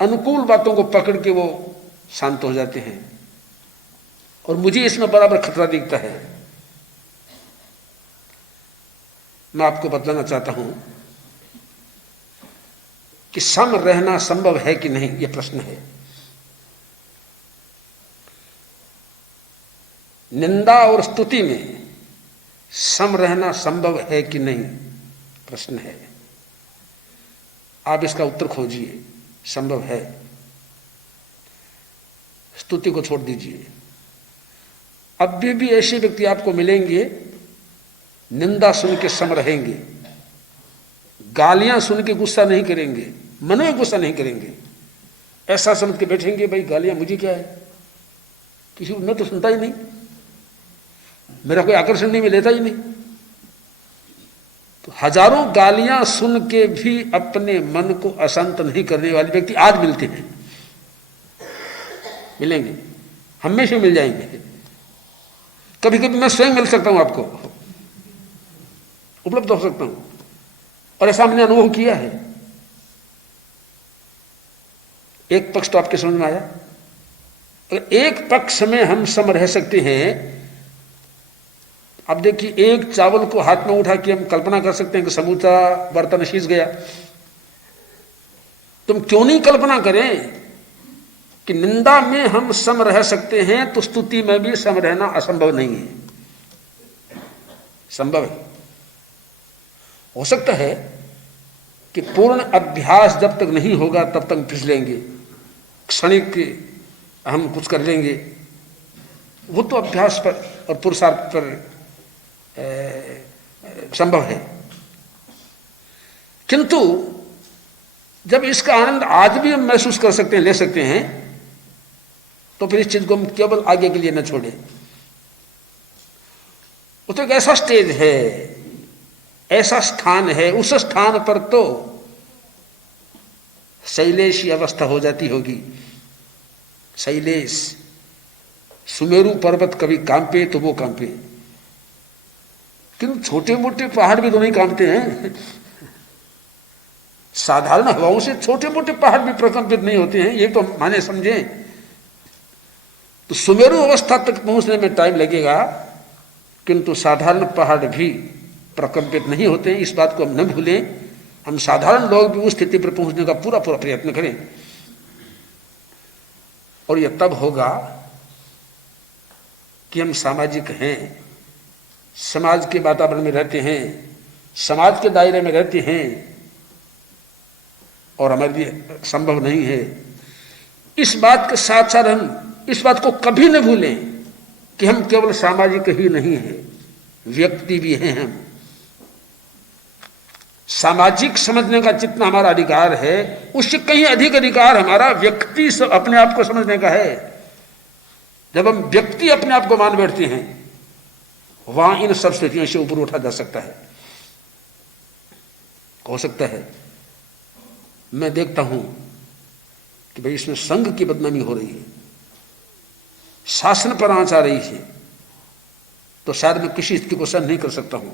अनुकूल बातों को पकड़ के वो शांत हो जाते हैं, और मुझे इसमें बराबर खतरा दिखता है। मैं आपको बतलाना चाहता हूं कि सम रहना संभव है कि नहीं, यह प्रश्न है। निंदा और स्तुति में सम रहना संभव है कि नहीं, प्रश्न है। आप इसका उत्तर खोजिए। संभव है, स्तुति को छोड़ दीजिए। अब भी ऐसे व्यक्ति आपको मिलेंगे, निंदा सुन के सम रहेंगे, गालियां सुन के गुस्सा नहीं करेंगे, मन में गुस्सा नहीं करेंगे, ऐसा समझ के बैठेंगे भाई गालियां मुझे क्या है, किसी को मैं तो सुनता ही नहीं, मेरा कोई आकर्षण नहीं, मैं लेता ही नहीं। तो हजारों गालियां सुन के भी अपने मन को अशांत नहीं करने वाले व्यक्ति आज मिलते हैं, मिलेंगे, हमेशा मिल जाएंगे। कभी कभी मैं स्वयं मिल सकता हूं, आपको उपलब्ध हो सकता हूं, और ऐसा हमने अनुभव किया है। एक पक्ष तो आपके समझ में आया। अगर एक पक्ष में हम सम रह सकते हैं, अब देखिए एक चावल को हाथ में उठा के हम कल्पना कर सकते हैं कि समूचा बर्तन शीज गया। तुम क्यों नहीं कल्पना करें कि निंदा में हम सम रह सकते हैं तो स्तुति में भी सम रहना असंभव नहीं है, संभव है। हो सकता है कि पूर्ण अभ्यास जब तक नहीं होगा तब तक फिसलेंगे, क्षणिक हम कुछ कर लेंगे, वो तो अभ्यास पर और पुरुषार्थ पर संभव है। किंतु जब इसका आनंद आज भी हम महसूस कर सकते हैं, ले सकते हैं, तो फिर इस चीज को हम केवल आगे के लिए न छोड़ें। वो तो एक ऐसा स्टेज है, ऐसा स्थान है, उस स्थान पर तो शैलेशी अवस्था हो जाती होगी। शैलेश, सुमेरु पर्वत कभी कांपे तो वो कांपे, किंतु छोटे मोटे पहाड़ भी तो नहीं कांपते हैं। साधारण हवाओं से छोटे मोटे पहाड़ भी प्रकंपित नहीं होते हैं, ये तो माने समझे। तो सुमेरु अवस्था तक पहुंचने में टाइम लगेगा, किंतु साधारण पहाड़ भी प्रकंपित नहीं होते हैं। इस बात को हम न भूलें। हम साधारण लोग भी उस स्थिति पर पहुंचने का पूरा प्रयत्न करें, और यह तब होगा कि हम सामाजिक हैं, समाज के वातावरण में रहते हैं, समाज के दायरे में रहते हैं, और हमारे लिए संभव नहीं है। इस बात के साथ साथ हम इस बात को कभी न भूलें कि हम केवल सामाजिक ही नहीं हैं, व्यक्ति भी हैं। हम सामाजिक समझने का जितना हमारा अधिकार है, उससे कहीं अधिक अधिकार हमारा व्यक्ति अपने आप को समझने का है। जब हम व्यक्ति अपने आप को मान बैठते हैं, वहां इन सब स्थितियों से ऊपर उठा जा सकता है। हो सकता है मैं देखता हूं कि भाई इसमें संघ की बदनामी हो रही है, शासन पर आंच आ रही है, तो शायद मैं किसी स्थिति को सहन नहीं कर सकता हूं,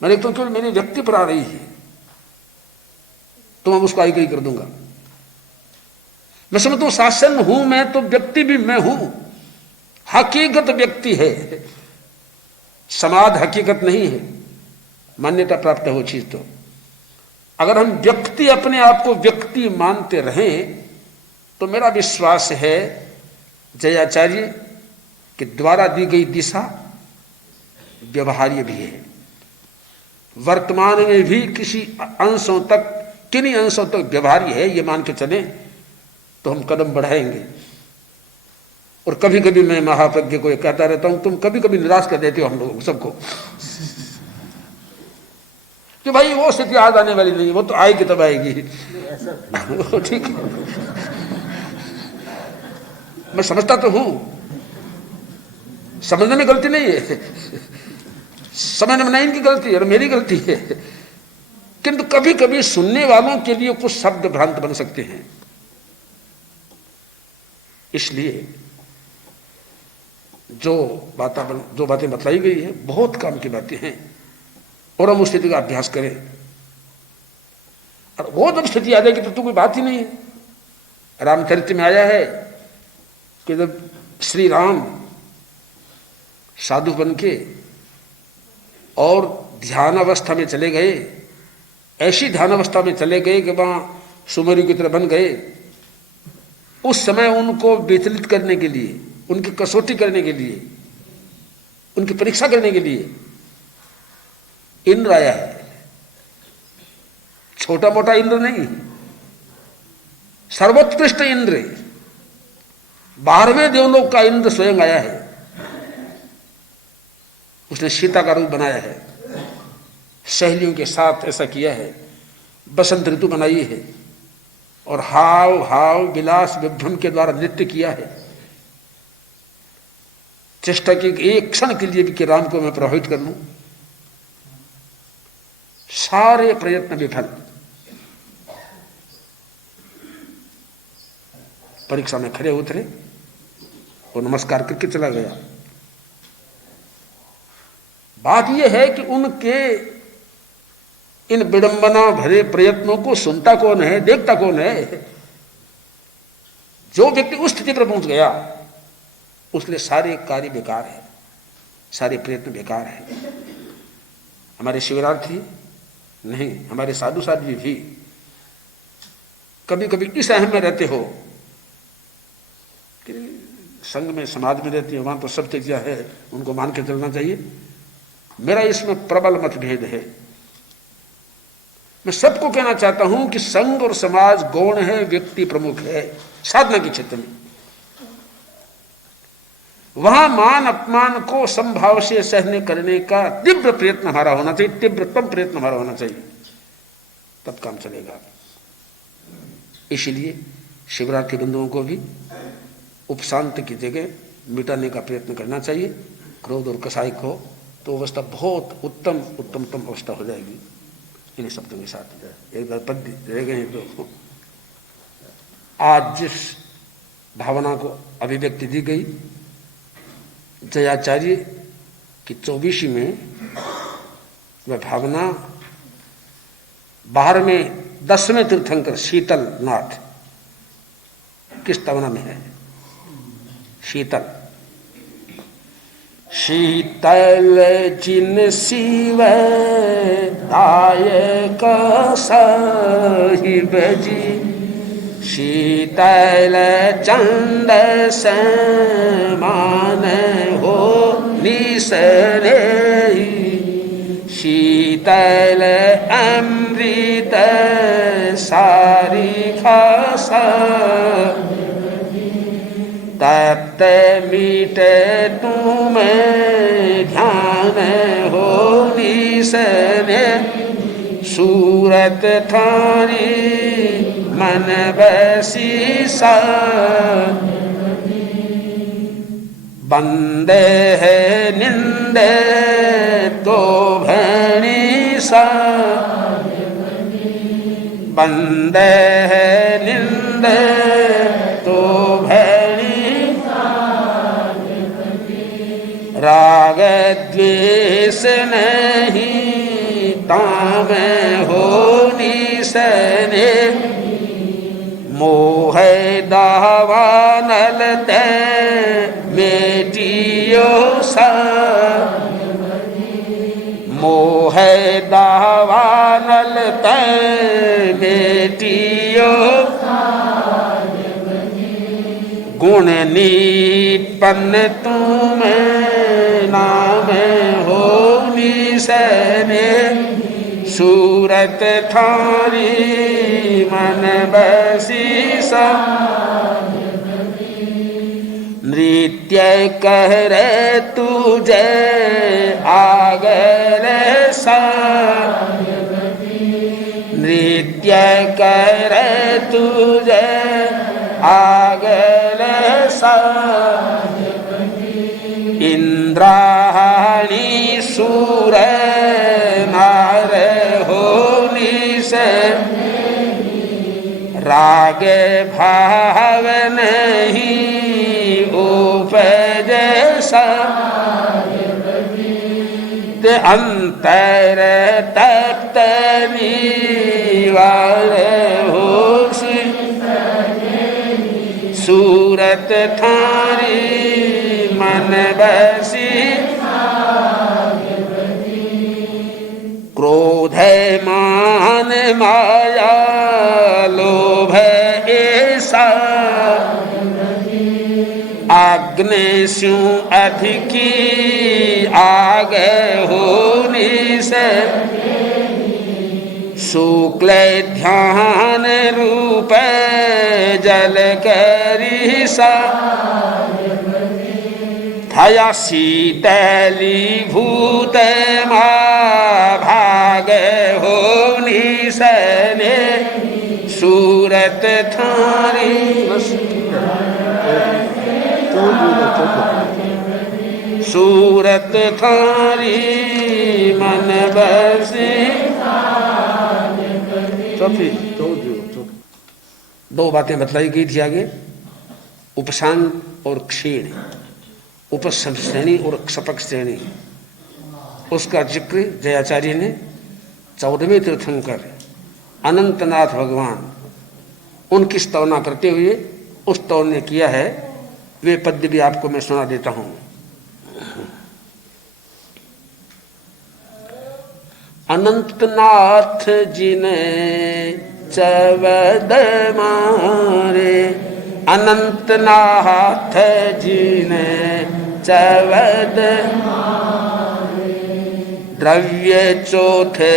मैंने तो केवल मेरी व्यक्ति पर आ रही है तो मैं उसको आई गई कर दूंगा। मैं समझता हूं शासन हूं मैं तो व्यक्ति भी मैं हूं, हकीकत व्यक्ति है, समाज हकीकत नहीं है, मान्यता प्राप्त हो चीज। तो अगर हम व्यक्ति अपने आप को व्यक्ति मानते रहें तो मेरा विश्वास है जयाचार्य के द्वारा दी गई दिशा व्यवहार्य भी है। वर्तमान में भी किसी अंशों तक, किन्हीं अंशों तक व्यवहार्य है, ये मान के चलें तो हम कदम बढ़ाएंगे। और कभी कभी मैं महाप्रज्ञ को कहता रहता हूं, तुम कभी कभी निराश कर देते हो हम लोगों सबको कि भाई वो स्थिति आज आने वाली नहीं, वो तो आएगी तब आएगी। ठीक है, मैं समझता तो हूं, समझने में गलती नहीं है, समझने में नहीं इनकी गलती है और मेरी गलती है, किंतु कभी कभी सुनने वालों के लिए कुछ शब्द भ्रांत बन सकते हैं। इसलिए जो बातें बतलाई गई है बहुत काम की बातें हैं और हम उस स्थिति का अभ्यास करें। और वो जब स्थिति आ जाएगी तो कोई बात ही नहीं है। रामचरित्र में आया है कि जब श्री राम साधु बन के और ध्यान अवस्था में चले गए, ऐसी ध्यान अवस्था में चले गए कि वहां सुमेरु की तरह बन गए, उस समय उनको विचलित करने के लिए, उनकी कसौटी करने के लिए, उनकी परीक्षा करने के लिए इंद्र आया है। छोटा मोटा इंद्र नहीं, सर्वोत्कृष्ट इंद्र, 12वें देवलोक का इंद्र स्वयं आया है। उसने सीता का रूप बनाया है, सहेलियों के साथ ऐसा किया है, बसंत ऋतु बनाई है और हाव हाव विलास विभ्रम के द्वारा नृत्य किया है। चेष्टा की एक क्षण के लिए भी कि राम को मैं प्रभावित कर लूं, सारे प्रयत्न विफल। परीक्षा में खड़े उतरे और नमस्कार करके चला गया। बात यह है कि उनके इन विडंबना भरे प्रयत्नों को सुनता कौन है, देखता कौन है? जो व्यक्ति उस स्थिति पर पहुंच गया उसके सारे कार्य बेकार है, सारे प्रयत्न बेकार है। हमारे शिविरार्थी नहीं, हमारे साधु साध्वी भी कभी कभी इस अहम में रहते हो कि संघ में, समाज में रहती है, वहां तो सब चीजें है, उनको मान के चलना चाहिए। मेरा इसमें प्रबल मतभेद है। मैं सबको कहना चाहता हूं कि संघ और समाज गौण है, व्यक्ति प्रमुख है। साधना के क्षेत्र में वहां मान अपमान को संभाव से सहने करने का तीव्र प्रयत्न हमारा होना चाहिए, तीव्रतम प्रयत्न हमारा होना चाहिए, तब काम चलेगा। इसलिए शिवरात्रि बंधुओं को भी उपशांत की जगह मिटाने का प्रयत्न करना चाहिए। क्रोध और कसाई को तो अवस्था बहुत उत्तम अवस्था हो जाएगी। इन्हीं शब्दों के साथ एक बार पद रह गए तो आज जिस भावना को अभिव्यक्ति दी गई जयाचार्य की 24वीं में, वह भावना 12वें 10वें तीर्थंकर शीतल नाथ किस तवना में है? शीतल शीतल जिन शिव दायक साहिब जी, शीतल चंद समान हो निसरे, शीतल अमृत सारी खासा, तप्त मीटे तुम्हें ध्यान हो निसरे, सूरत थारी मन बसी सा, बंदे है निंदे तो भणी सा, बंदे है निंदे तो भणी सा, राग द्वेष नहीं तामे हो निसने मोह दावानल ते मेटियो सा मोह दावानल ते मेटियो गुण निपन्न तुम नाम हो निसने सूरत थारी मन बसी सा नृत्य कर तुझे आगर सा नृत्य कर तुझे आगर सा इंद्राणी सूर नार होनी से राग भाव नहीं उपज सा अंतर तप्त निवार हो सूरत थारी मन बसी क्रोध मान माया लोभ ऐसा आग्ने स्यों अधिकी आग होने से शुक्ल ध्यान रूप जल करी सा थया शीतली भूत मा भाग होनी सने सूरत थारी सूरत थारी मन बसे चौथी दो बातें बतलाई गई थी आगे, उपशांत और क्षीण, उपशम श्रेणी और क्षपक श्रेणी। उसका जिक्र जयाचार्य ने 14वें तीर्थंकर अनंतनाथ भगवान उनकी स्तवना करते हुए उस स्तवन ने किया है। वे पद्य भी आपको मैं सुना देता हूं। अनंतनाथ जी ने चवद मारे, अनंतनाथ जी ने चवद द्रव्य चौथे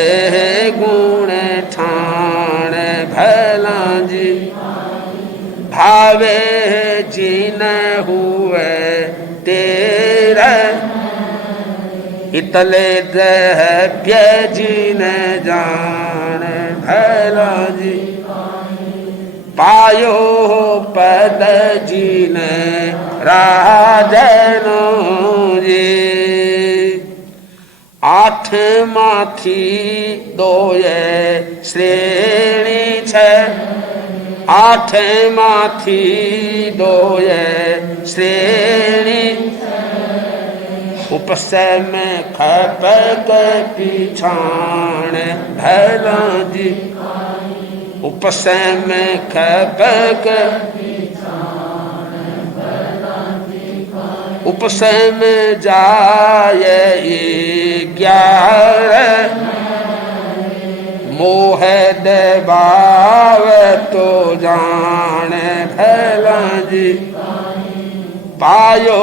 गुण ठाण भला जी, भावे जिन हुए तेरा इतले द्रव्य जिन जान भला जी, पायो पद जिन राजनो जी। आठ माथी दोये श्रेणी छ, आठ माथी दोये श्रेणी उपसय में खपक पिछाण भला जी, उपसय में खपक उपसय में जाय 11 मोह दबाव तो जान भला जी, पायो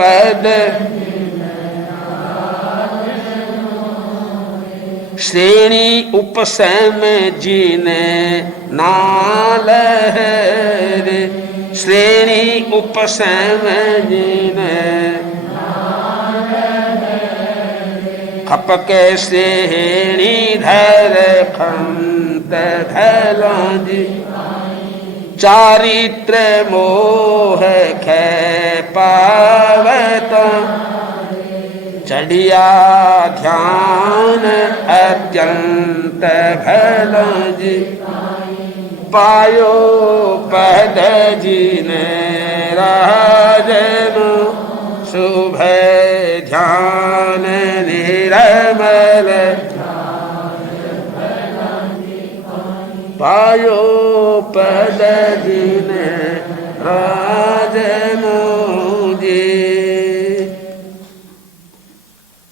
पद श्रेणी उपसय में जीने नाल रे, श्रेणी उपसय में जीने खपक श्रेणी धर खंत भला जी, चारित्र मोह खे पावता चढ़िया ध्यान अत्यंत भला जी, पायो पद जिने राजनो शुभ ध्यान निरमल पायो पद दीन राजनो जी।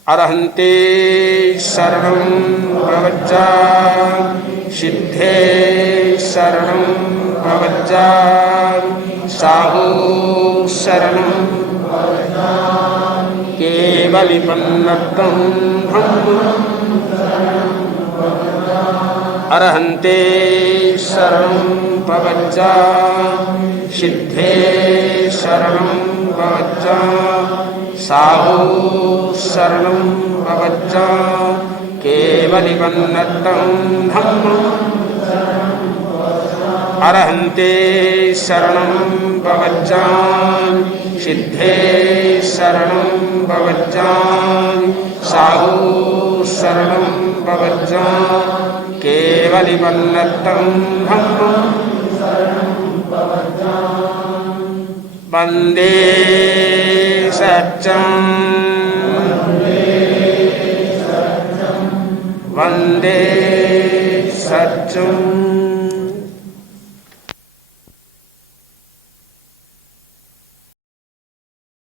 अरहन्ते शरणं प्रवज्जामि सिद्धे शरणं प्रवज्जामि साहू शरणं केवलिपन्नतं ब्रह्म। अरहन्ते शरणं प्रवज्जामि सिद्धे शरणं प्रवज्जामि साहू शरणं प्रवज्जामि केवलिपन्नतं ब्रह्म। अरहन्ते शरणं प्रवज्जामि सिद्धे शरणं प्रवज्जामि साहू शरणं प्रवज्जामि केवलिपन्नतं ब्रह्म। वन्दे सत्यं वन्दे सत्यम्